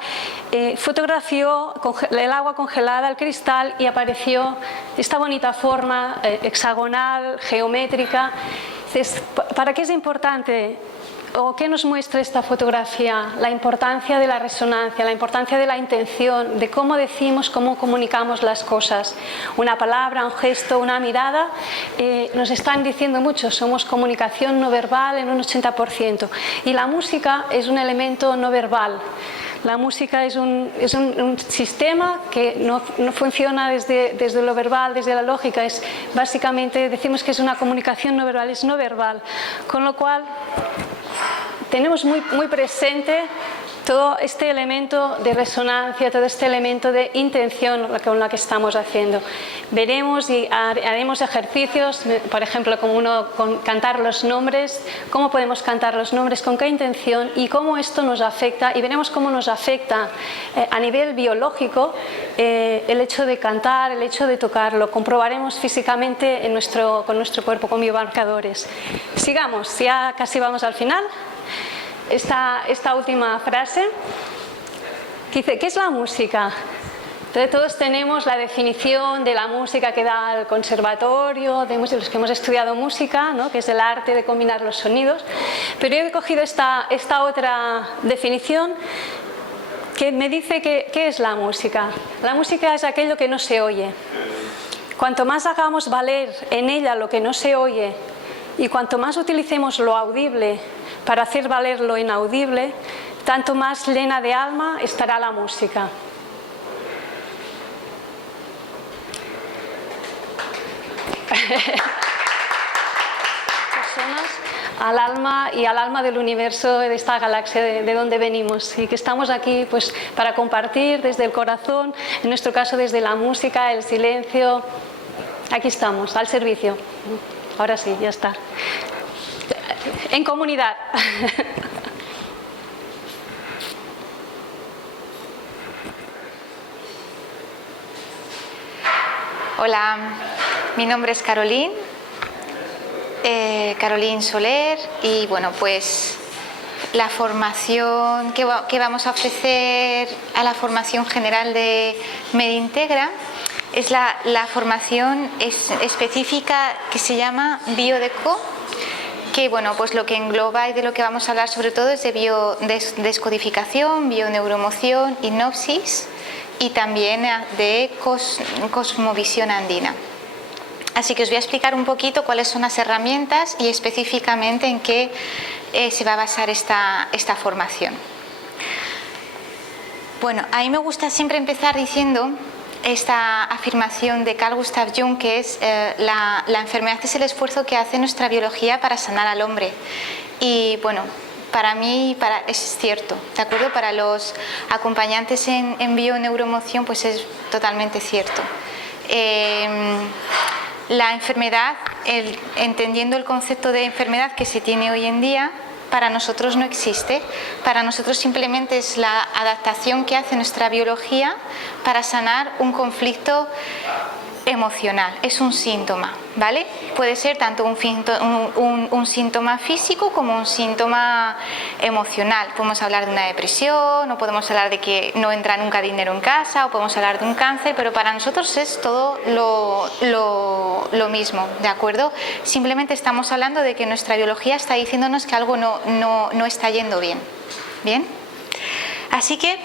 fotografió el agua congelada, el cristal, y apareció esta bonita forma hexagonal, geométrica. Entonces, ¿para qué es importante? ¿O qué nos muestra esta fotografía? La importancia de la resonancia, la importancia de la intención, de cómo decimos, cómo comunicamos las cosas. Una palabra, un gesto, una mirada, nos están diciendo mucho. Somos comunicación no verbal en un 80%. Y la música es un elemento no verbal. La música es un sistema que no funciona desde lo verbal, desde la lógica. Básicamente decimos que es una comunicación no verbal, es no verbal. Con lo cual tenemos muy presente todo este elemento de resonancia, todo este elemento de intención con la que estamos haciendo. Veremos y haremos ejercicios, por ejemplo, como cantar los nombres, cómo podemos cantar los nombres, con qué intención y cómo esto nos afecta, y veremos cómo nos afecta a nivel biológico el hecho de cantar, el hecho de tocarlo. Comprobaremos físicamente con nuestro cuerpo, con biomarcadores. Sigamos, ya casi vamos al final. Esta última frase que dice: ¿qué es la música? Entonces, todos tenemos la definición de la música que da el conservatorio, de los que hemos estudiado música, ¿no? Que es el arte de combinar los sonidos, pero yo he cogido esta otra definición que me dice qué es la música. La música es aquello que no se oye. Cuanto más hagamos valer en ella lo que no se oye, y cuanto más utilicemos lo audible para hacer valer lo inaudible, tanto más llena de alma estará la música. Personas al alma y al alma del universo, de esta galaxia de donde venimos, y que estamos aquí pues para compartir desde el corazón, en nuestro caso desde la música, el silencio. Aquí estamos, al servicio. Ahora sí, ya está. En comunidad. Hola, mi nombre es Caroline Soler, y bueno, pues la formación que vamos a ofrecer a la formación general de Medintegra es la formación específica que se llama Biodeco, que bueno, pues lo que engloba y de lo que vamos a hablar sobre todo es de biodescodificación, bioneuromoción, hipnosis y también de cosmovisión andina. Así que os voy a explicar un poquito cuáles son las herramientas y específicamente en qué se va a basar esta formación. Bueno, a mí me gusta siempre empezar diciendo esta afirmación de Carl Gustav Jung, que es la enfermedad es el esfuerzo que hace nuestra biología para sanar al hombre. Y bueno, para mí es cierto, ¿de acuerdo? Para los acompañantes en bioneuromoción pues es totalmente cierto. La enfermedad, entendiendo el concepto de enfermedad que se tiene hoy en día, para nosotros no existe. Para nosotros simplemente es la adaptación que hace nuestra biología para sanar un conflicto emocional. Es un síntoma, ¿vale? Puede ser tanto un síntoma físico como un síntoma emocional. Podemos hablar de una depresión, o podemos hablar de que no entra nunca dinero en casa, o podemos hablar de un cáncer, pero para nosotros es todo lo mismo, ¿de acuerdo? Simplemente estamos hablando de que nuestra biología está diciéndonos que algo no está yendo bien. ¿Bien? Así que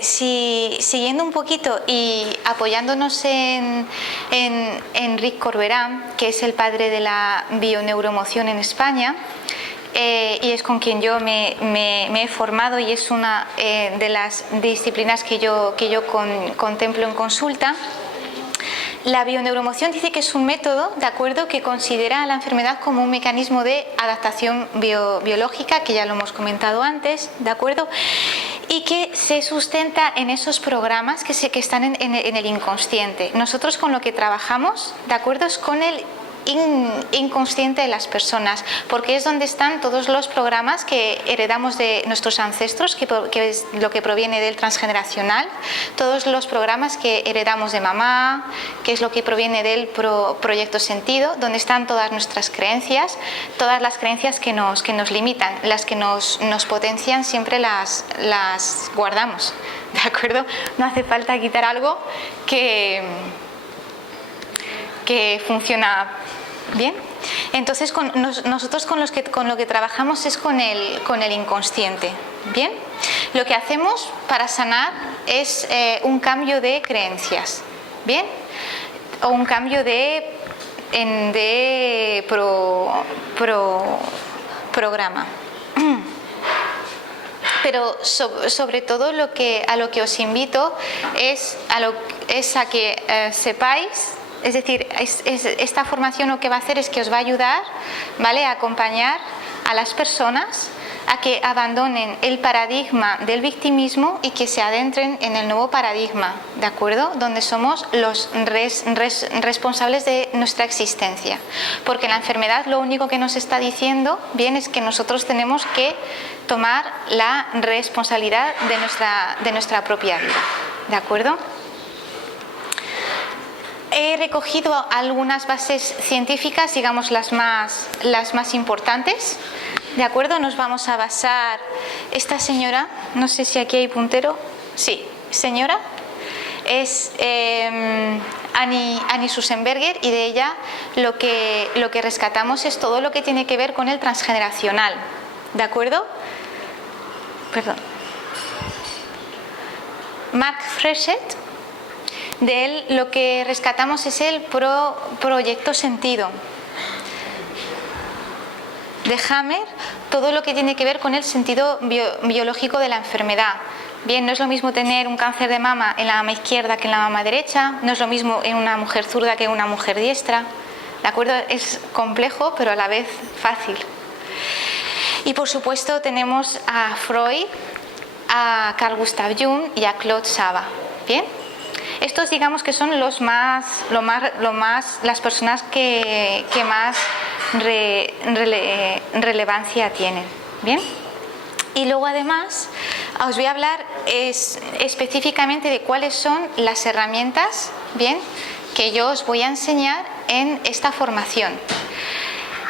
siguiendo un poquito y apoyándonos en Rick Corberán, que es el padre de la bioneuromoción en España, y es con quien yo me he formado y es una de las disciplinas que yo contemplo en consulta. La bioneuromoción dice que es un método, ¿de acuerdo?, que considera la enfermedad como un mecanismo de adaptación biológica, que ya lo hemos comentado antes, ¿de acuerdo?, y que se sustenta en esos programas que están en el inconsciente. Nosotros con lo que trabajamos, ¿de acuerdo?, es con el inconsciente de las personas, porque es donde están todos los programas que heredamos de nuestros ancestros, que es lo que proviene del transgeneracional, todos los programas que heredamos de mamá, que es lo que proviene del proyecto sentido, donde están todas nuestras creencias, todas las creencias que nos limitan, las que nos potencian, siempre las guardamos, ¿de acuerdo? No hace falta quitar algo que funciona bien. Entonces nosotros con lo que trabajamos es con el inconsciente. Bien, lo que hacemos para sanar es un cambio de creencias, bien, o un cambio de programa. Pero sobre todo a lo que os invito es a que sepáis. Es decir, esta formación lo que va a hacer es que os va a ayudar, ¿vale?, a acompañar a las personas a que abandonen el paradigma del victimismo y que se adentren en el nuevo paradigma, ¿de acuerdo?, donde somos los responsables de nuestra existencia. Porque la enfermedad lo único que nos está diciendo, bien, es que nosotros tenemos que tomar la responsabilidad de nuestra propia vida, ¿de acuerdo? He recogido algunas bases científicas, digamos las más importantes, ¿de acuerdo? Nos vamos a basar, esta señora, no sé si aquí hay puntero, sí, señora, es Annie Susenberger, y de ella lo que rescatamos es todo lo que tiene que ver con el transgeneracional, ¿de acuerdo? Perdón. Mark Freshet, de él lo que rescatamos es el proyecto sentido. De Hammer, todo lo que tiene que ver con el sentido biológico de la enfermedad. Bien, no es lo mismo tener un cáncer de mama en la mama izquierda que en la mama derecha, no es lo mismo en una mujer zurda que en una mujer diestra, ¿de acuerdo? Es complejo, pero a la vez fácil. Y por supuesto tenemos a Freud, a Carl Gustav Jung y a Claude Sava. Bien. Estos, digamos, que son las personas que más relevancia tienen. Bien. Y luego además os voy a hablar específicamente de cuáles son las herramientas, bien, que yo os voy a enseñar en esta formación.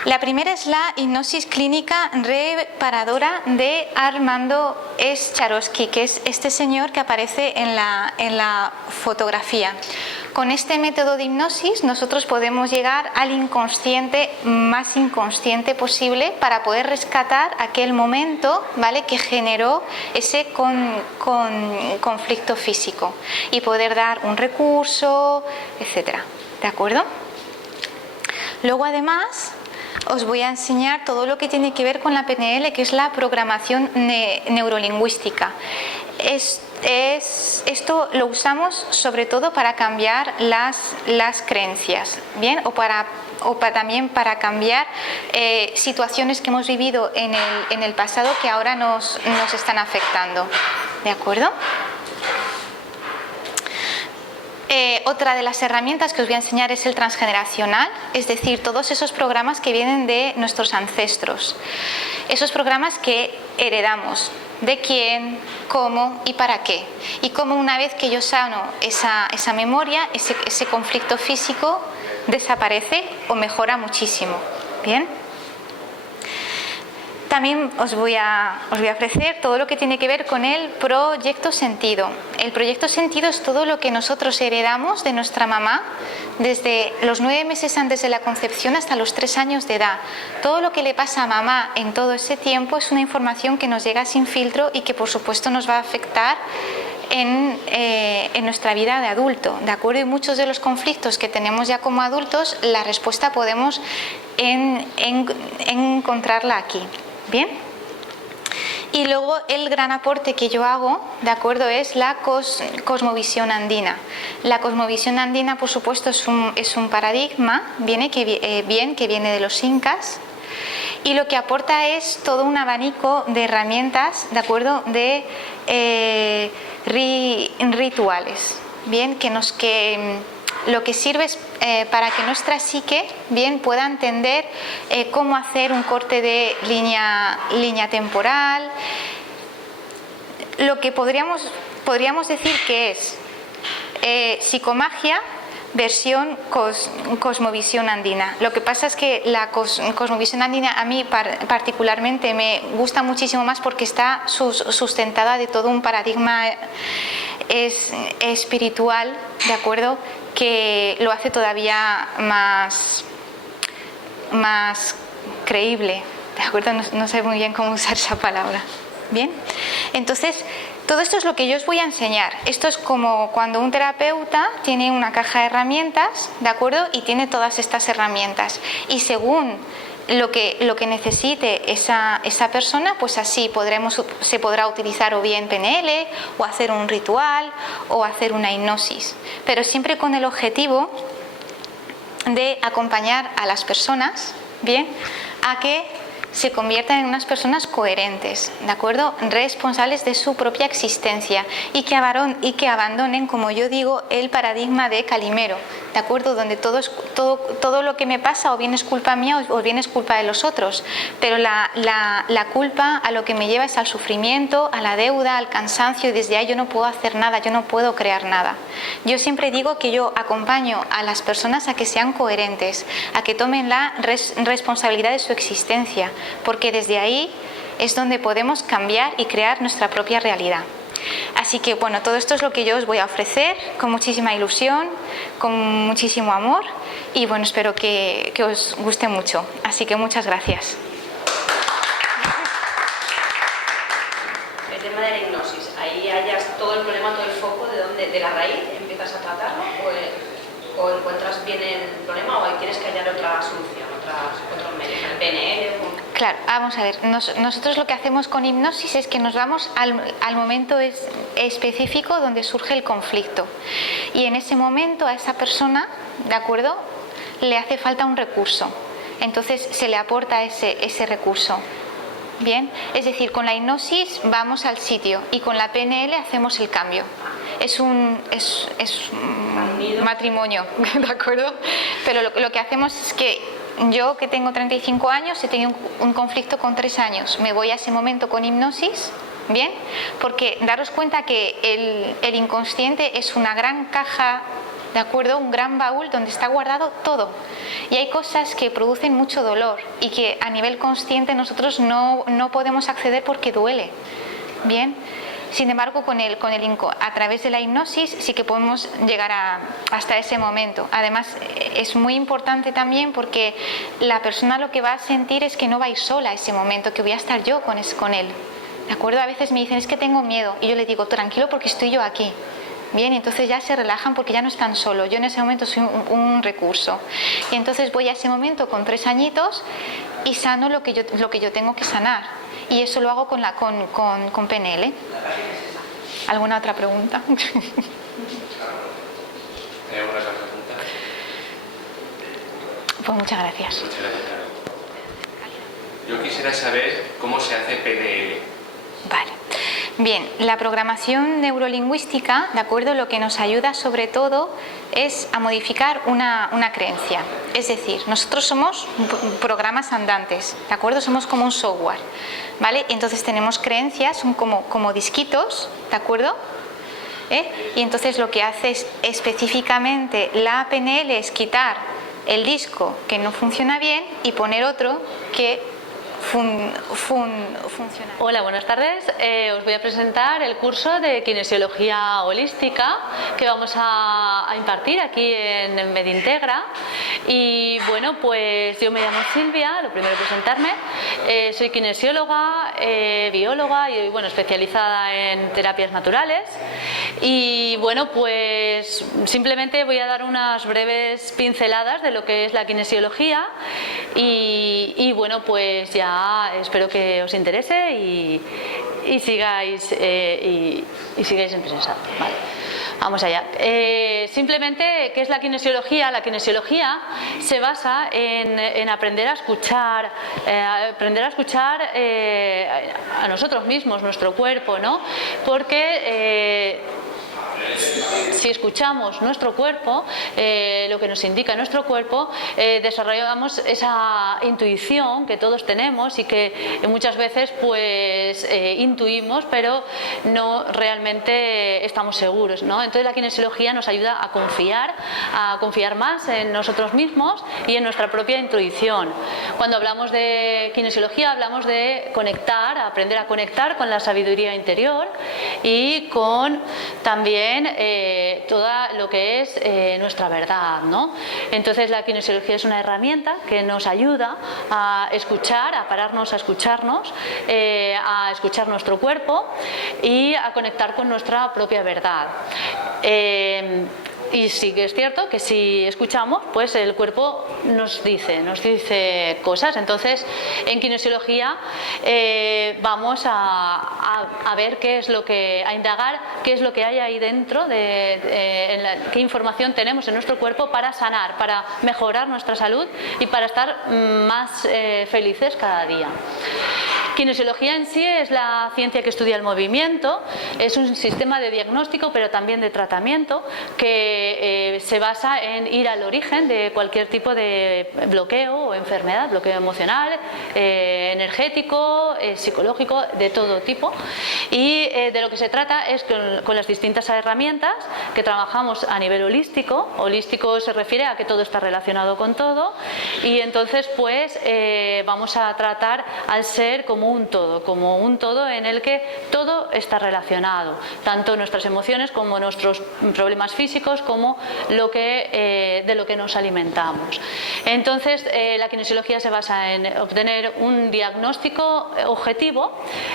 La primera es la hipnosis clínica reparadora de Armando Scharowski, que es este señor que aparece en la fotografía. Con este método de hipnosis nosotros podemos llegar al inconsciente más inconsciente posible para poder rescatar aquel momento, ¿vale?, que generó ese conflicto físico y poder dar un recurso, etcétera. ¿De acuerdo? Luego, además, os voy a enseñar todo lo que tiene que ver con la PNL, que es la programación neurolingüística. Esto lo usamos sobre todo para cambiar las creencias, ¿bien? También para cambiar situaciones que hemos vivido en el pasado que ahora nos están afectando. ¿De acuerdo? Otra de las herramientas que os voy a enseñar es el transgeneracional, es decir, todos esos programas que vienen de nuestros ancestros, esos programas que heredamos, de quién, cómo y para qué, y cómo una vez que yo sano esa memoria, ese conflicto físico desaparece o mejora muchísimo. ¿Bien? También os voy a ofrecer todo lo que tiene que ver con el proyecto sentido. El proyecto sentido es todo lo que nosotros heredamos de nuestra mamá desde los 9 meses antes de la concepción hasta los 3 años de edad. Todo lo que le pasa a mamá en todo ese tiempo es una información que nos llega sin filtro y que por supuesto nos va a afectar en nuestra vida de adulto, ¿de acuerdo? Y muchos de los conflictos que tenemos ya como adultos, la respuesta podemos encontrarla aquí. Bien, y luego el gran aporte que yo hago, ¿de acuerdo?, es la cosmovisión andina. La cosmovisión andina, por supuesto, es un paradigma que viene de los incas, y lo que aporta es todo un abanico de herramientas, ¿de acuerdo?, de rituales, bien, lo que sirve es para que nuestra psique bien pueda entender cómo hacer un corte de línea temporal, lo que podríamos decir que es psicomagia versión cosmovisión andina. Lo que pasa es que la cosmovisión andina a mí particularmente me gusta muchísimo más porque está sustentada de todo un paradigma espiritual, ¿de acuerdo?, que lo hace todavía más creíble, ¿de acuerdo? No sé muy bien cómo usar esa palabra. Bien, entonces todo esto es lo que yo os voy a enseñar. Esto es como cuando un terapeuta tiene una caja de herramientas, ¿de acuerdo?, y tiene todas estas herramientas, y según lo que necesite esa persona, pues así se podrá utilizar o bien PNL, o hacer un ritual, o hacer una hipnosis, pero siempre con el objetivo de acompañar a las personas, bien, a que se conviertan en unas personas coherentes, ¿de acuerdo?, responsables de su propia existencia, y que abandonen, como yo digo, el paradigma de Calimero, ¿de acuerdo?, donde todo lo que me pasa o bien es culpa mía o bien es culpa de los otros, pero la culpa a lo que me lleva es al sufrimiento, a la deuda, al cansancio, y desde ahí yo no puedo hacer nada, yo no puedo crear nada. Yo siempre digo que yo acompaño a las personas a que sean coherentes, a que tomen la responsabilidad de su existencia, porque desde ahí es donde podemos cambiar y crear nuestra propia realidad. Así que bueno, todo esto es lo que yo os voy a ofrecer con muchísima ilusión, con muchísimo amor, y bueno, espero que os guste mucho. Así que muchas gracias. El tema de la hipnosis, ahí hallas todo el problema, todo el foco de la raíz, empiezas a tratarlo, o encuentras bien el problema, o quieres que haya otra solución, otros medios, el PNL. Claro, vamos a ver, nosotros lo que hacemos con hipnosis es que nos vamos al momento específico donde surge el conflicto, y en ese momento a esa persona, ¿de acuerdo?, le hace falta un recurso, entonces se le aporta ese recurso. Bien, es decir, con la hipnosis vamos al sitio y con la PNL hacemos el cambio. Es un matrimonio, ¿de acuerdo? Pero lo que hacemos es que yo, que tengo 35 años, he tenido un conflicto con 3 años. Me voy a ese momento con hipnosis, ¿bien? Porque daros cuenta que el inconsciente es una gran caja ¿de acuerdo? Un gran baúl donde está guardado todo. Y hay cosas que producen mucho dolor y que a nivel consciente nosotros no podemos acceder porque duele. Bien. Sin embargo, a través de la hipnosis sí que podemos llegar hasta ese momento. Además, es muy importante también porque la persona lo que va a sentir es que no va a ir sola a ese momento, que voy a estar yo con él. ¿De acuerdo? A veces me dicen, es que tengo miedo. Y yo le digo, tranquilo porque estoy yo aquí. Bien, y entonces ya se relajan porque ya no están solos. Yo en ese momento soy un recurso. Y entonces voy a ese momento con 3 añitos y sano lo que yo tengo que sanar. Y eso lo hago con PNL. ¿Alguna otra pregunta? Pues muchas gracias. Muchas gracias. Yo quisiera saber cómo se hace PNL. Vale. Bien, la programación neurolingüística, ¿de acuerdo? Lo que nos ayuda sobre todo es a modificar una creencia. Es decir, nosotros somos programas andantes, ¿de acuerdo? Somos como un software, ¿vale? Y entonces tenemos creencias, son como disquitos, ¿de acuerdo? Y entonces lo que hace es específicamente la PNL es quitar el disco que no funciona bien y poner otro que funciona. Hola, buenas tardes. Os voy a presentar el curso de kinesiología holística que vamos a impartir aquí en Medintegra. Y bueno, pues yo me llamo Silvia, lo primero presentarme. Soy kinesióloga, bióloga y bueno, especializada en terapias naturales. Y bueno, pues simplemente voy a dar unas breves pinceladas de lo que es la kinesiología y bueno, pues ya espero que os interese y sigáis interesados. Vale. Vamos allá. Simplemente, ¿qué es la kinesiología? La kinesiología se basa en aprender a escuchar, a nosotros mismos, nuestro cuerpo, ¿no? Porque si escuchamos nuestro cuerpo, lo que nos indica nuestro cuerpo, desarrollamos esa intuición que todos tenemos y que muchas veces pues intuimos, pero no realmente estamos seguros, ¿no? Entonces la kinesiología nos ayuda a confiar más en nosotros mismos y en nuestra propia intuición. Cuando hablamos de kinesiología hablamos de conectar, aprender a conectar con la sabiduría interior y con también todo lo que es nuestra verdad, ¿no? Entonces la kinesiología es una herramienta que nos ayuda a escuchar, a pararnos a escucharnos, a escuchar nuestro cuerpo y a conectar con nuestra propia verdad. Y sí que es cierto que si escuchamos, pues el cuerpo nos dice cosas. Entonces, en kinesiología vamos a ver a indagar qué es lo que hay ahí dentro, qué información tenemos en nuestro cuerpo para sanar, para mejorar nuestra salud y para estar más felices cada día. Kinesiología en sí es la ciencia que estudia el movimiento, es un sistema de diagnóstico pero también de tratamiento que se basa en ir al origen de cualquier tipo de bloqueo o enfermedad, bloqueo emocional, energético, psicológico, de todo tipo. Y de lo que se trata es con las distintas herramientas que trabajamos a nivel holístico. Holístico se refiere a que todo está relacionado con todo y entonces pues vamos a tratar al ser como un todo en el que todo está relacionado, tanto nuestras emociones como nuestros problemas físicos, como de lo que nos alimentamos. Entonces, la kinesiología se basa en obtener un diagnóstico objetivo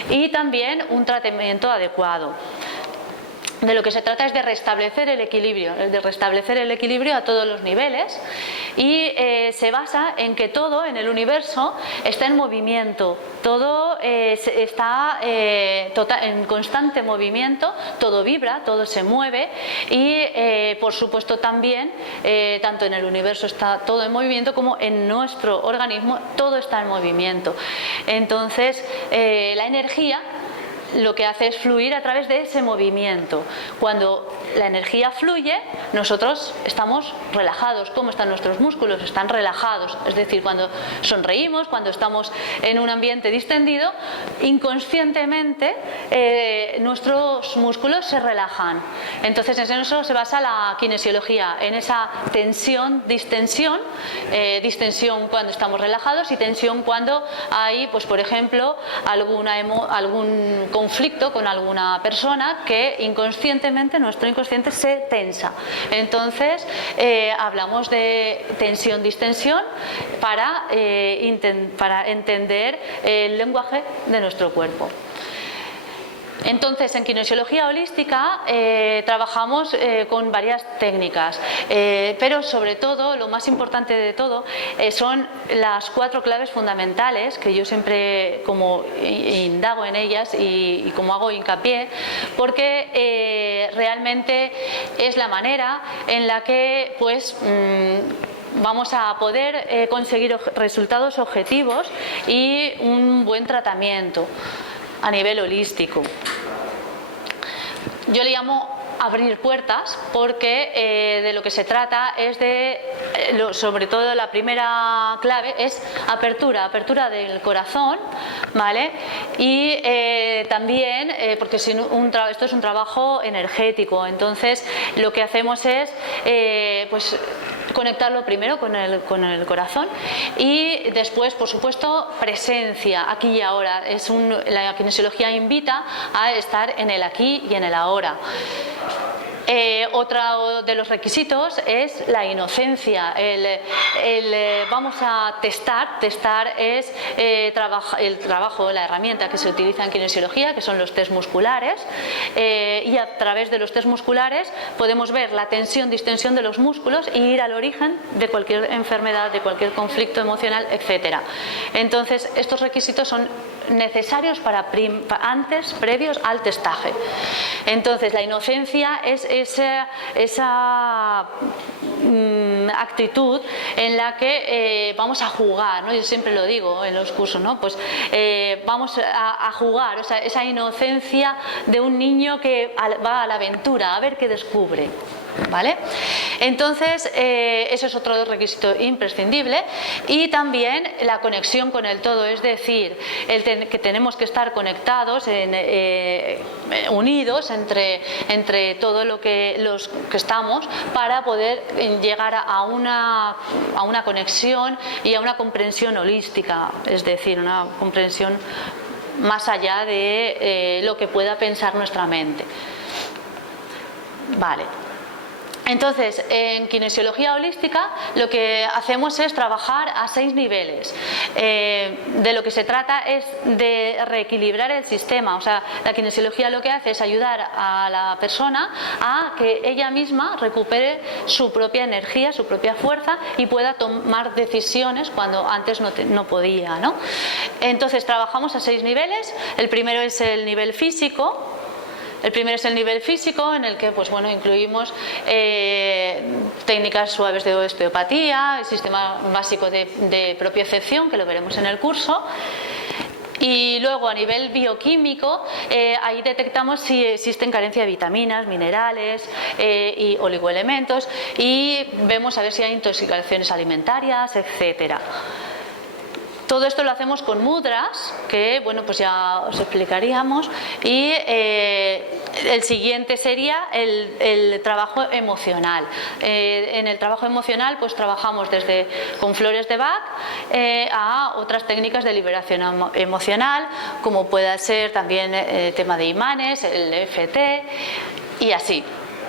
y también un tratamiento adecuado. De lo que se trata es de restablecer el equilibrio a todos los niveles y se basa en que todo en el universo está en movimiento, todo está en constante movimiento, todo vibra, todo se mueve y por supuesto también tanto en el universo está todo en movimiento como en nuestro organismo todo está en movimiento. Entonces la energía lo que hace es fluir a través de ese movimiento. Cuando la energía fluye, nosotros estamos relajados. ¿Cómo están nuestros músculos? Están relajados. Es decir, cuando sonreímos, cuando estamos en un ambiente distendido, inconscientemente nuestros músculos se relajan. Entonces, en eso se basa la kinesiología, en esa tensión, distensión, distensión cuando estamos relajados y tensión cuando hay, pues por ejemplo, algún conflicto con alguna persona que inconscientemente, nuestro inconsciente se tensa. Entonces hablamos de tensión-distensión para entender el lenguaje de nuestro cuerpo. Entonces, en kinesiología holística trabajamos con varias técnicas, pero sobre todo, lo más importante de todo, son las 4 claves fundamentales, que yo siempre como indago en ellas y como hago hincapié, porque realmente es la manera en la que pues vamos a poder conseguir resultados objetivos y un buen tratamiento a nivel holístico. Yo le llamo abrir puertas porque de lo que se trata es de, sobre todo la primera clave es apertura del corazón, ¿vale? Y también, porque esto es un trabajo energético, entonces lo que hacemos es pues conectarlo primero con el corazón y después, por supuesto, presencia aquí y ahora. La kinesiología invita a estar en el aquí y en el ahora. Otro de los requisitos es la inocencia. Vamos a testar es el trabajo, la herramienta que se utiliza en kinesiología, que son los test musculares, y a través de los test musculares podemos ver la tensión, distensión de los músculos y ir al origen de cualquier enfermedad, de cualquier conflicto emocional, etcétera. Entonces, estos requisitos son necesarios previos al testaje. Entonces, la inocencia es esa actitud en la que vamos a jugar, ¿no? Yo siempre lo digo en los cursos, ¿no? Pues vamos a jugar, o sea, esa inocencia de un niño que va a la aventura, a ver qué descubre. ¿Vale? Entonces, eso es otro requisito imprescindible, y también la conexión con el todo, es decir, que tenemos que estar conectados, unidos entre todo los que estamos para poder llegar a una conexión y a una comprensión holística, es decir, una comprensión más allá de lo que pueda pensar nuestra mente. Vale. Entonces, en kinesiología holística lo que hacemos es trabajar a 6 niveles. De lo que se trata es de reequilibrar el sistema. O sea, la kinesiología lo que hace es ayudar a la persona a que ella misma recupere su propia energía, su propia fuerza y pueda tomar decisiones cuando antes no podía, ¿no? Entonces, trabajamos a 6 niveles. El primero es el nivel físico. En el que pues, bueno, incluimos técnicas suaves de osteopatía, el sistema básico de propiocepción, que lo veremos en el curso. Y luego a nivel bioquímico, ahí detectamos si existen carencia de vitaminas, minerales y oligoelementos, y vemos a ver si hay intoxicaciones alimentarias, etcétera. Todo esto lo hacemos con mudras, que bueno, pues ya os explicaríamos, y el siguiente sería el trabajo emocional. En el trabajo emocional pues trabajamos con flores de Bach a otras técnicas de liberación emocional, como pueda ser también el tema de imanes, el EFT y así,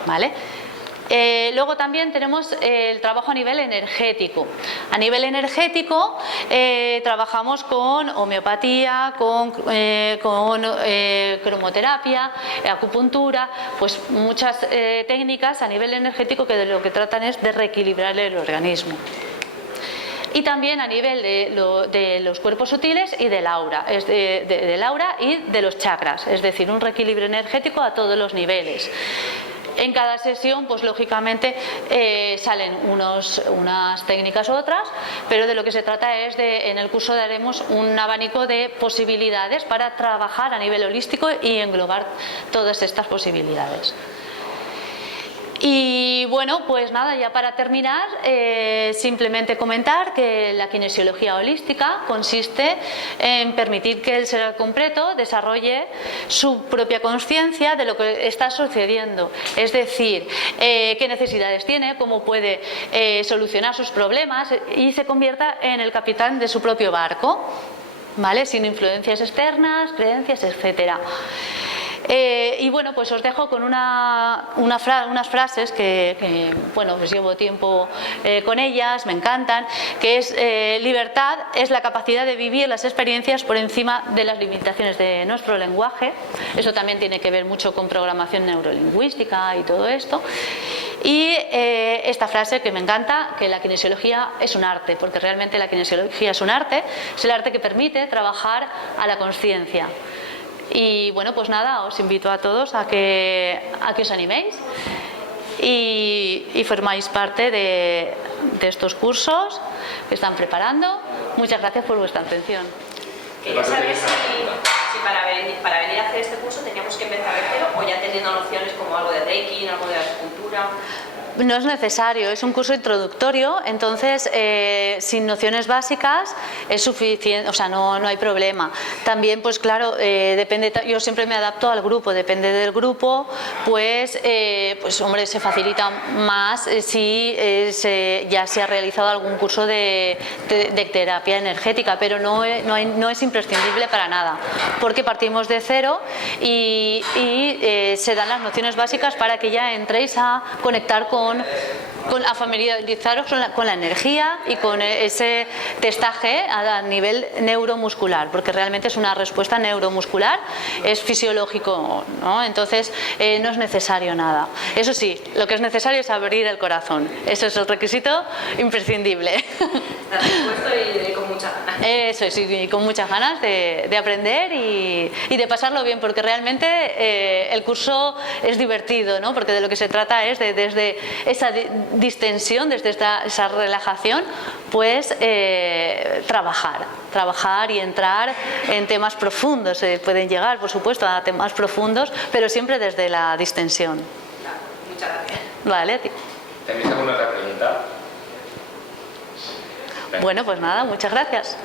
¿vale? Luego también tenemos el trabajo a nivel energético. A nivel energético trabajamos con homeopatía, con cromoterapia, acupuntura, pues muchas técnicas a nivel energético que de lo que tratan es de reequilibrar el organismo. Y también a nivel de los cuerpos sutiles y del aura, del aura y de los chakras, es decir, un reequilibrio energético a todos los niveles. En cada sesión, pues lógicamente salen unas técnicas u otras, pero de lo que se trata es en el curso daremos un abanico de posibilidades para trabajar a nivel holístico y englobar todas estas posibilidades. Y bueno, pues nada, ya para terminar, simplemente comentar que la kinesiología holística consiste en permitir que el ser al completo desarrolle su propia conciencia de lo que está sucediendo, es decir, qué necesidades tiene, cómo puede solucionar sus problemas y se convierta en el capitán de su propio barco, ¿vale? Sin influencias externas, creencias, etcétera. Y bueno, pues os dejo con unas frases que bueno, pues llevo tiempo con ellas, me encantan, que es libertad es la capacidad de vivir las experiencias por encima de las limitaciones de nuestro lenguaje. Eso también tiene que ver mucho con programación neurolingüística y todo esto. Y esta frase que me encanta, que la kinesiología es un arte, porque realmente la kinesiología es un arte, es el arte que permite trabajar a la consciencia. Y bueno, pues nada, os invito a todos a que os animéis y formáis parte de estos cursos que están preparando. Muchas gracias por vuestra atención. Quería saber si para venir a hacer este curso teníamos que empezar de cero o ya teniendo nociones como algo de Reiki, algo de acupuntura. No es necesario, es un curso introductorio, entonces sin nociones básicas es suficiente, o sea, no hay problema. También, pues claro, depende, yo siempre me adapto al grupo, depende del grupo, pues hombre, se facilita más si ya se ha realizado algún curso de terapia energética, pero no es imprescindible para nada, porque partimos de cero y se dan las nociones básicas para que ya entréis a conectar a familiarizaros con la energía y con ese testaje a nivel neuromuscular, porque realmente es una respuesta neuromuscular, es fisiológico, ¿no? Entonces no es necesario nada. Eso sí, lo que es necesario es abrir el corazón, eso es el requisito imprescindible. Estar dispuesto y con muchas ganas. Eso sí, y con muchas ganas de aprender y de pasarlo bien, porque realmente el curso es divertido, ¿no? Porque de lo que se trata es desde esa distensión, desde esa relajación, pues trabajar y entrar en temas profundos. Pueden llegar, por supuesto, a temas profundos, pero siempre desde la distensión. Muchas gracias. Vale, a ti. ¿Tenéis alguna otra pregunta? Bueno, pues nada, muchas gracias.